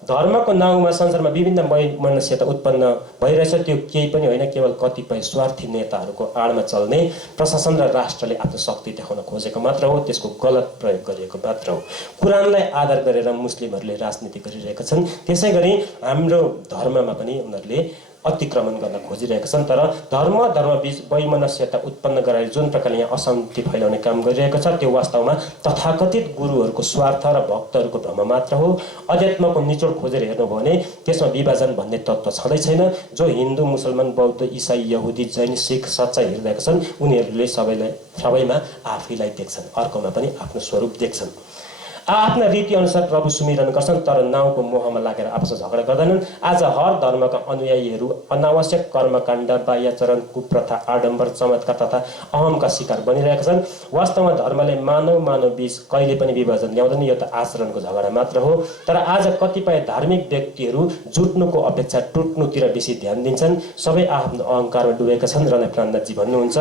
धर्मको नाउँमा संसारमा विभिन्न वैमनस्यता उत्पन्न भइरहेछ। त्यो केही पनि होइन, केवल कतिपय स्वार्थी नेताहरूको आडमा चल्ने प्रशासन र राष्ट्रले आफ्नो शक्ति देखाउन खोजेको मात्र हो, त्यसको गलत प्रयोग गरिएको मात्र हो। कुरानलाई आधार गरेर मुस्लिमहरूले राजनीति गरिरहेका छन्, त्यसै गरी हाम्रो धर्ममा पनि उनीहरूले अतिक्रमण गर्न खोजिरहेका छन्। तर धर्मबीच वैमनस्यता उत्पन्न गराएर जुन प्रकारले यहाँ अशान्ति फैलाउने काम गरिरहेको छ, त्यो वास्तवमा तथाकथित गुरुहरूको स्वार्थ र भक्तहरूको भ्रम मात्र हो। अध्यात्मको निचोड खोजेर हेर्नुभयो भने त्यसमा विभाजन भन्ने तत्त्व छँदै छैन। जो हिन्दू, मुसलमान, बौद्ध, इसाई, यहुदी, जैन, सिख सच्चा हेरिरहेका छन्, उनीहरूले सबैमा आफैलाई देख्छन्, अर्कोमा पनि आफ्नो स्वरूप देख्छन्। आफ्ना रीति अनुसार प्रभु सुमिरन गर्छन्, तर नाउँको मोहमा लागेर आपसमा झगडा गर्दैनन्। आज हर धर्मका अनुयायीहरू अनावश्यक कर्मकाण्ड, बाह्याचरण, कुप्रथा, आडम्बर, चमत्कार तथा अहमका शिकार बनिरहेका छन्। वास्तवमा धर्मले मानव बीच कहिले पनि विभाजन ल्याउँदैन, यो त आचरणको झगडा मात्र हो। तर आज कतिपय धार्मिक व्यक्तिहरू जुट्नुको अपेक्षा टुट्नुतिर बेसी ध्यान दिन्छन्। सबै आफ्नो अहङ्कारमा डुबेका छन्। रणा प्राणनाथजी भन्नुहुन्छ,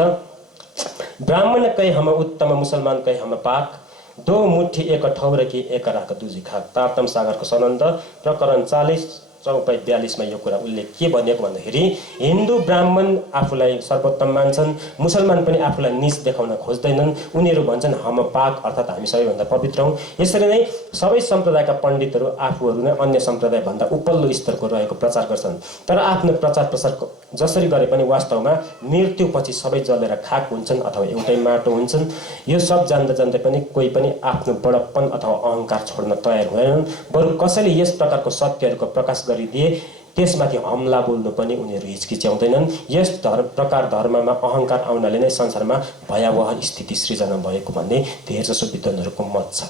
ब्राह्मण कै हम उत्तम, मुसलमान कै हम पाक, दो मुठी एक ठौर कि एक राख दुजी खाक। तारतम सागरको सनन्द प्रकरण 40 चौपाई 42 यो कुरा उल्लेख के भनिएको भन्दाखेरि हिन्दू ब्राह्मण आफूलाई सर्वोत्तम मान्छन्, मुसलमान पनि आफूलाई नीच देखाउन खोज्दैनन्। उनीहरू भन्छन् हम पाक, अर्थात् हामी सबैभन्दा पवित्र हौँ। यसरी नै सबै सम्प्रदायका पण्डितहरू आफूहरू नै अन्य सम्प्रदायभन्दा उपल्लो स्तरको रहेको प्रचार गर्छन्। तर आफ्नो प्रचार प्रसार जसरी गरे पनि वास्तवमा मृत्युपछि सबै जलेर खाक हुन्छन् अथवा एउटै माटो हुन्छन्। यो सब जान्दै पनि कोही पनि आफ्नो बडप्पन अथवा अहङ्कार छोड्न तयार हुँदैनन्। बरु कसैले यस प्रकारको सत्यहरूको प्रकाश गरिदिए त्यसमाथि हमला बोल्नु पनि उनीहरू हिचकिच्याउँदैनन्। यस प्रकार धर्ममा अहङ्कार आउनाले नै संसारमा भयावह स्थिति सृजना भएको भन्ने धेरैजसो विद्वानहरूको मत छ।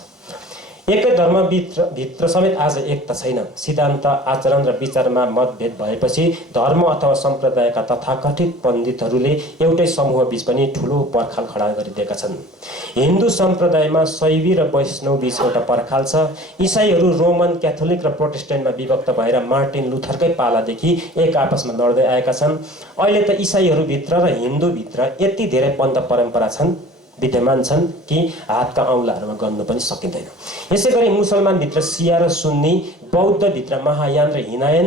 एकै धर्मभित्र समेत आज एकता छैन। सिद्धान्त, आचरण र विचारमा मतभेद भएपछि धर्म अथवा सम्प्रदायका तथाकथित पण्डितहरूले एउटै समूह बीच पनि ठूलो पर्खाल खडा गरिदिएका छन्। हिन्दू सम्प्रदायमा शैवी र वैष्णव बीच एउटा पर्खाल छ। इसाईहरू रोमन, क्याथोलिक र प्रोटेस्टेन्टमा विभक्त भएर मार्टिन लुथरकै पालादेखि एक आपसमा लड्दै आएका छन्। अहिले त इसाईहरूभित्र र हिन्दूभित्र यति धेरै पन्थ परम्परा विद्यमान छन् कि हातका औँलाहरूमा गन्नु पनि सकिँदैन। यसै गरी मुसलमानभित्र सिया र सुन्नी, बौद्धभित्र महायान र हिनायन,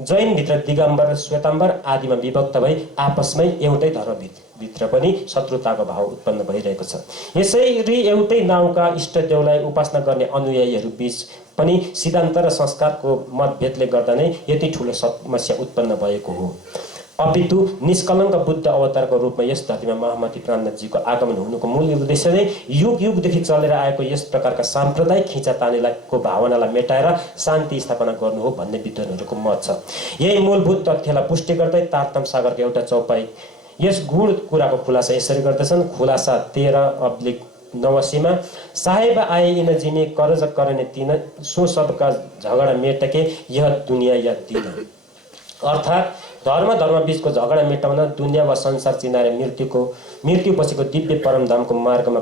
जैनभित्र दिगम्बर र श्वेताम्बर आदिमा विभक्त भई आपसमै एउटै धर्मभित्र पनि शत्रुताको भाव उत्पन्न भइरहेको छ। यसरी एउटै नाउँका इष्टदेवलाई उपासना गर्ने अनुयायीहरू बीच पनि सिद्धान्त र संस्कारको मतभेदले गर्दा नै यति ठुलो समस्या उत्पन्न भएको हो। अपितु निष्कलङ्क बुद्ध अवतारको रूपमा यस धरतीमा महामती प्राणनाथजीको आगमन हुनुको मूल उद्देश्य नै युगदेखि चलेर आएको यस प्रकारका साम्प्रदायिक खिचातानीको भावनालाई मेटाएर शान्ति स्थापना गर्नु हो भन्ने विद्वानहरूको मत छ। यही मूलभूत तथ्यलाई पुष्टि गर्दै तारतम सागरको एउटा चौपाई यस गूढ कुराको खुलासा यसरी गर्दछन्। खुलासा 13/89 साहेब आए इन जिने करज करने तीन, सो सबका झगडा मेटके यह दुनिया या दिन। अर्थात् धर्म बीचको झगडा मेटाउन, दुनिया वा संसार चिनाएर मृत्युपछिको दिव्य परमधामको मार्गमा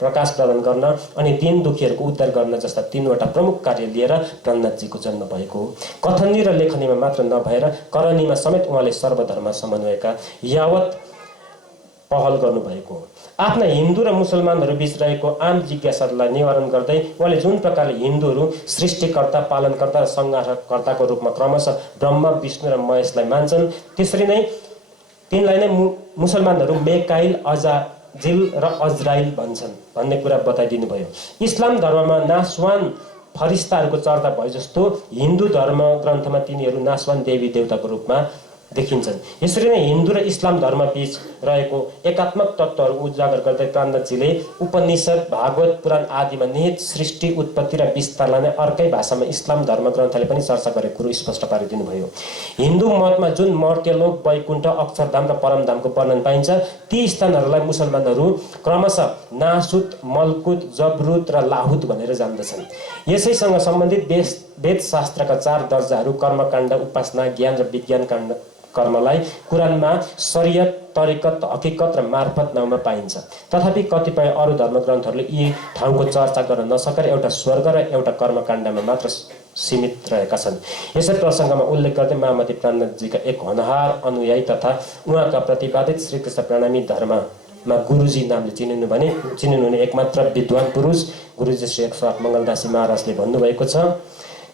प्रकाश प्रदान गर्न अनि दीन दुखीहरूको उद्धार गर्न जस्ता 3वटा प्रमुख कार्य लिएर प्राणनाथजीको जन्म भएको हो। कथनी र लेखनीमा मात्र नभएर करनीमा समेत उहाँले सर्वधर्म समन्वयका यावत पहल गर्नुभएको हो। आफ्ना हिन्दू र मुसलमानहरू बीच रहेको आम जिज्ञासालाई निवारण गर्दै उहाँले जुन प्रकारले हिन्दूहरू सृष्टिकर्ता, पालनकर्ता र संहारकर्ताको रूपमा क्रमशः ब्रह्मा, विष्णु र महेशलाई मान्छन्, त्यसरी नै तिनलाई नै मुसलमानहरू मेकाइल, अजाजिल र अजराइल भन्छन् भन्ने कुरा बताइदिनु भयो। इस्लाम धर्ममा नासवान फरिस्ताहरूको चर्चा भए जस्तो हिन्दू धर्म ग्रन्थमा तिनीहरू नासवान देवी देवताको रूपमा देखिन्छन्। यसरी नै हिन्दू र इस्लाम धर्म बीच रहेको एकात्मक तत्त्वहरू उजागर गर्दै प्राणनाथजीले उपनिषद, भागवत, पुराण आदिमा निहित सृष्टि, उत्पत्ति र विस्तारलाई नै अर्कै भाषामा इस्लाम धर्म ग्रन्थले पनि चर्चा गरेको कुरो स्पष्ट पारिदिनु भयो। हिन्दू मतमा जुन मर्त्यलोक, वैकुण्ठ, अक्षरधाम र परमधामको वर्णन पाइन्छ, ती स्थानहरूलाई मुसलमानहरू क्रमशः नासुत, मलकुत, जबरुत र लाहुत भनेर जान्दछन्। यसैसँग सम्बन्धित वेदशास्त्रका 4 दर्जाहरू कर्मकाण्ड, उपासना, ज्ञान र विज्ञान काण्ड कर्मलाई कुरानमा शरीयत, तरिकत, हकीकत र मार्फत नाउँमा पाइन्छ। तथापि कतिपय अरू धर्म ग्रन्थहरूले यी ठाउँको चर्चा गर्न नसकेर एउटा स्वर्ग र एउटा कर्मकाण्डमा मात्र सीमित रहेका छन्। यसै प्रसङ्गमा उल्लेख गर्दै महामती प्राणनाथजीका एक होनहार अनुयायी तथा उहाँका प्रतिपादित श्रीकृष्ण प्रणामी धर्ममा गुरुजी नामले चिनिनुहुने एकमात्र विद्वान पुरुष गुरुजी श्री 108 मङ्गलदासी महाराजले भन्नुभएको छ,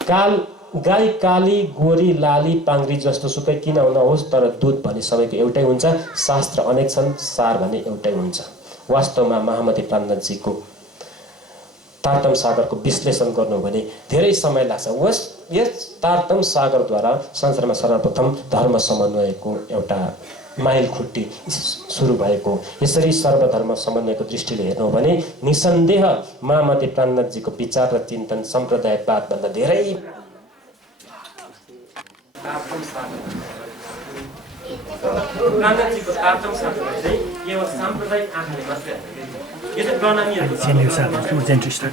काल गाई काली गोरी लाली पाङ्ग्री जस्तो सुकै किन नहोस् तर दुध भने सबैको एउटै हुन्छ। शास्त्र अनेक छन्, सार भने एउटै हुन्छ। वास्तवमा महामती प्राणनाथजीको तारतम सागरको विश्लेषण गर्नु भने धेरै समय लाग्छ। यस तारतम सागरद्वारा संसारमा सर्वप्रथम धर्म समन्वयको एउटा माइल खुट्टी सुरु भएको। यसरी सर्वधर्म समन्वयको दृष्टिले हेर्नु भने निसन्देह महामती प्राणनाथजीको विचार र चिन्तन सम्प्रदायवादभन्दा धेरै प्राणनाथजीको तारतम सागर चाहिँ केवल साम्प्रदायिक आँखाले मात्रै यो चाहिँ प्रणामीहरूको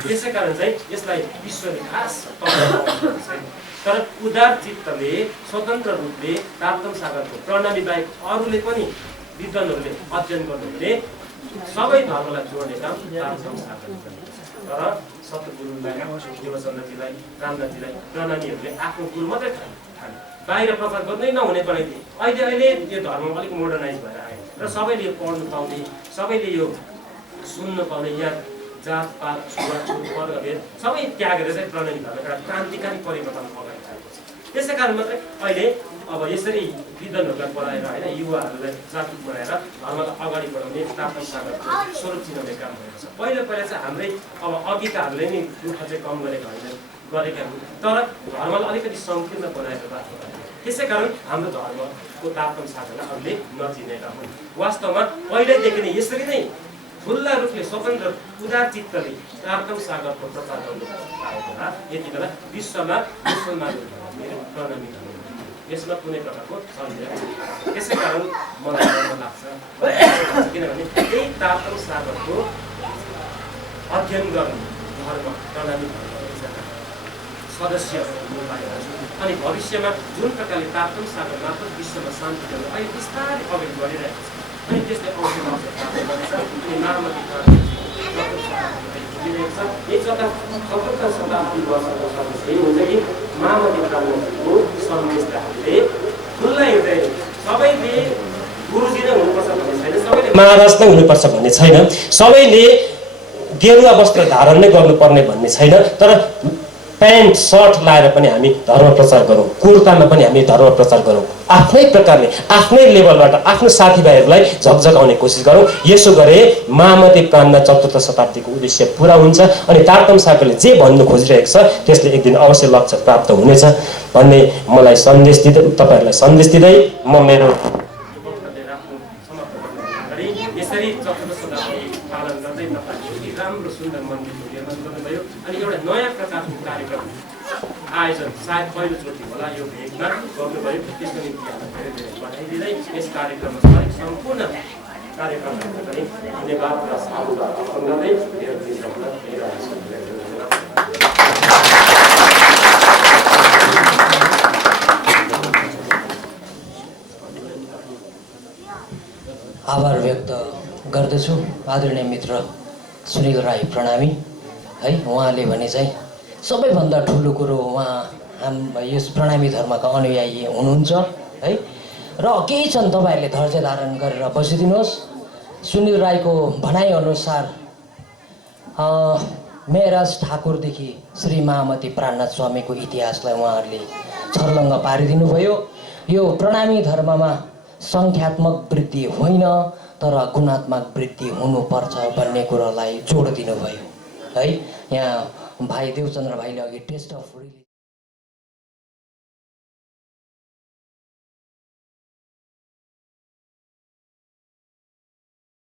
त्यसै कारण चाहिँ यसलाई विश्वले खास तर उदार चित्तले स्वतन्त्र रूपले तारतम सागरको प्रणामी बाहेक अरूले पनि विद्वानहरूले अध्ययन गर्नुहुने सबै धर्मलाई जोड्ने काम तारतम सागर। तर सतगुरुलाई देवचन्द्रजीलाई रामनाथजीलाई प्रणामीहरूले आफ्नो गुरु मात्रै ठाने, बाहिर प्रचार गर्नै नहुने बनाइदिए। अहिले यो धर्म अलिक मोडर्नाइज भएर आयो र सबैले यो पढ्नु पाउने, सबैले यो सुन्नु पाउने, यहाँ जातपात छुवाछुत वर्गभेद सबै त्यागेर चाहिँ प्रणामी धर्म एउटा क्रान्तिकारी परिवर्तन अगाडि आएको छ। त्यसै कारण मात्रै अहिले अब यसरी विद्वानहरूलाई पढाएर होइन युवाहरूलाई जागरुक बनाएर धर्मलाई अगाडि बढाउने तारतम सागरको स्वरूप चिनाउने काम भएको छ। पहिला चाहिँ हाम्रै अब अघिकाहरूले नै दुःख चाहिँ कम गरेका हुन्, तर धर्मलाई अलिकति सङ्कीर्ण बनाएर राखेका हुन्। त्यसै कारण हाम्रो धर्मको तारतम सागरलाई हामीले नचिनेका हुन्। वास्तवमा पहिल्यैदेखि नै यसरी नै खुल्ला रूपले स्वतन्त्र उदार चित्तले तारतम सागरको प्रचार गर्नु पाएको होला यति बेला विश्वमा मुसलमानहरू प्रणामी यसमा कुनै प्रकारको सन्देह छैन। त्यसै कारण मलाई गर्व लाग्छ, किनभने त्यही तारतम सागरको अध्ययन गर्ने धर्म प्रणामी सदस्य हुनु पाएको छ। अनि भविष्यमा जुन प्रकारले तारतम सागर मार्फत विश्वमा शान्ति ल्याउनु अहिले बिस्तारै अगाडि बढिरहेको छ। अनि त्यसले अवसर प्राप्त गर्नेछ। अनि महामती एक जग्गा 17औं शताब्दी वर्षको सदस्य हुन्छ कि महामती प्राणनाथजीको सन्देशले हामीले खुल्ला हृदय सबैले गुरुजी नै हुनुपर्छ भन्ने छैन, सबैले महाराज नै हुनुपर्छ भन्ने छैन, सबैले गेरुवा वस्त्र धारण नै गर्नुपर्ने भन्ने छैन। तर प्यान्ट सर्ट लाएर पनि हामी धर्म प्रचार गरौँ, कुर्तामा पनि हामी धर्म प्रचार गरौँ, आफ्नै प्रकारले आफ्नै लेभलबाट आफ्नो साथीभाइहरूलाई झकझकाउने कोसिस गरौँ। यसो गरे महामती प्राणनाथ 4औं शताब्दीको उद्देश्य पुरा हुन्छ। अनि तारतम सागरले जे भन्नु खोजिरहेको छ त्यसले एक दिन अवश्य लक्ष्य प्राप्त हुनेछ भन्ने मलाई सन्देश दिँदै तपाईँहरूलाई सन्देश दिँदै म मेरो यसरी 4औं शताब्दी पालन गर्दै तपाईँले राम्रो सुन्दर मन्दिरको निर्माण गर्नुभयो। अनि एउटा नयाँ प्रकारको कार्यक्रम आयोजन सायद पहिलोचोटि होला यो भेगमा गर्नुभयो। त्यसको निम्ति हामीलाई धेरै धेरै बधाई दिँदै यस कार्यक्रममा सम्पूर्ण कार्यक्रमहरूलाई पनि धन्यवाद र साधुवाद अर्पण गर्दै मेरो आभार व्यक्त गर्दछु आदरणीय मित्र सुनिल राई प्रणामी है। उहाँले भने चाहिँ सबैभन्दा ठुलो कुरो उहाँ यस प्रणामी धर्मका अनुयायी हुनुहुन्छ है। र केही छन् तपाईँहरूले धैर्य धारण गरेर बसिदिनुहोस्। सुनिल राईको भनाइअनुसार मेहराज ठाकुरदेखि श्री महामती प्राणनाथ स्वामीको इतिहासलाई उहाँहरूले छर्लङ्ग पारिदिनु भयो। यो प्रणामी धर्ममा सङ्ख्यात्मक वृद्धि होइन तर गुणात्मक वृद्धि हुनुपर्छ भन्ने कुरोलाई जोड दिनुभयो है। यहाँ भाइ देवचन्द्र भाइले अघि टेस्ट अफ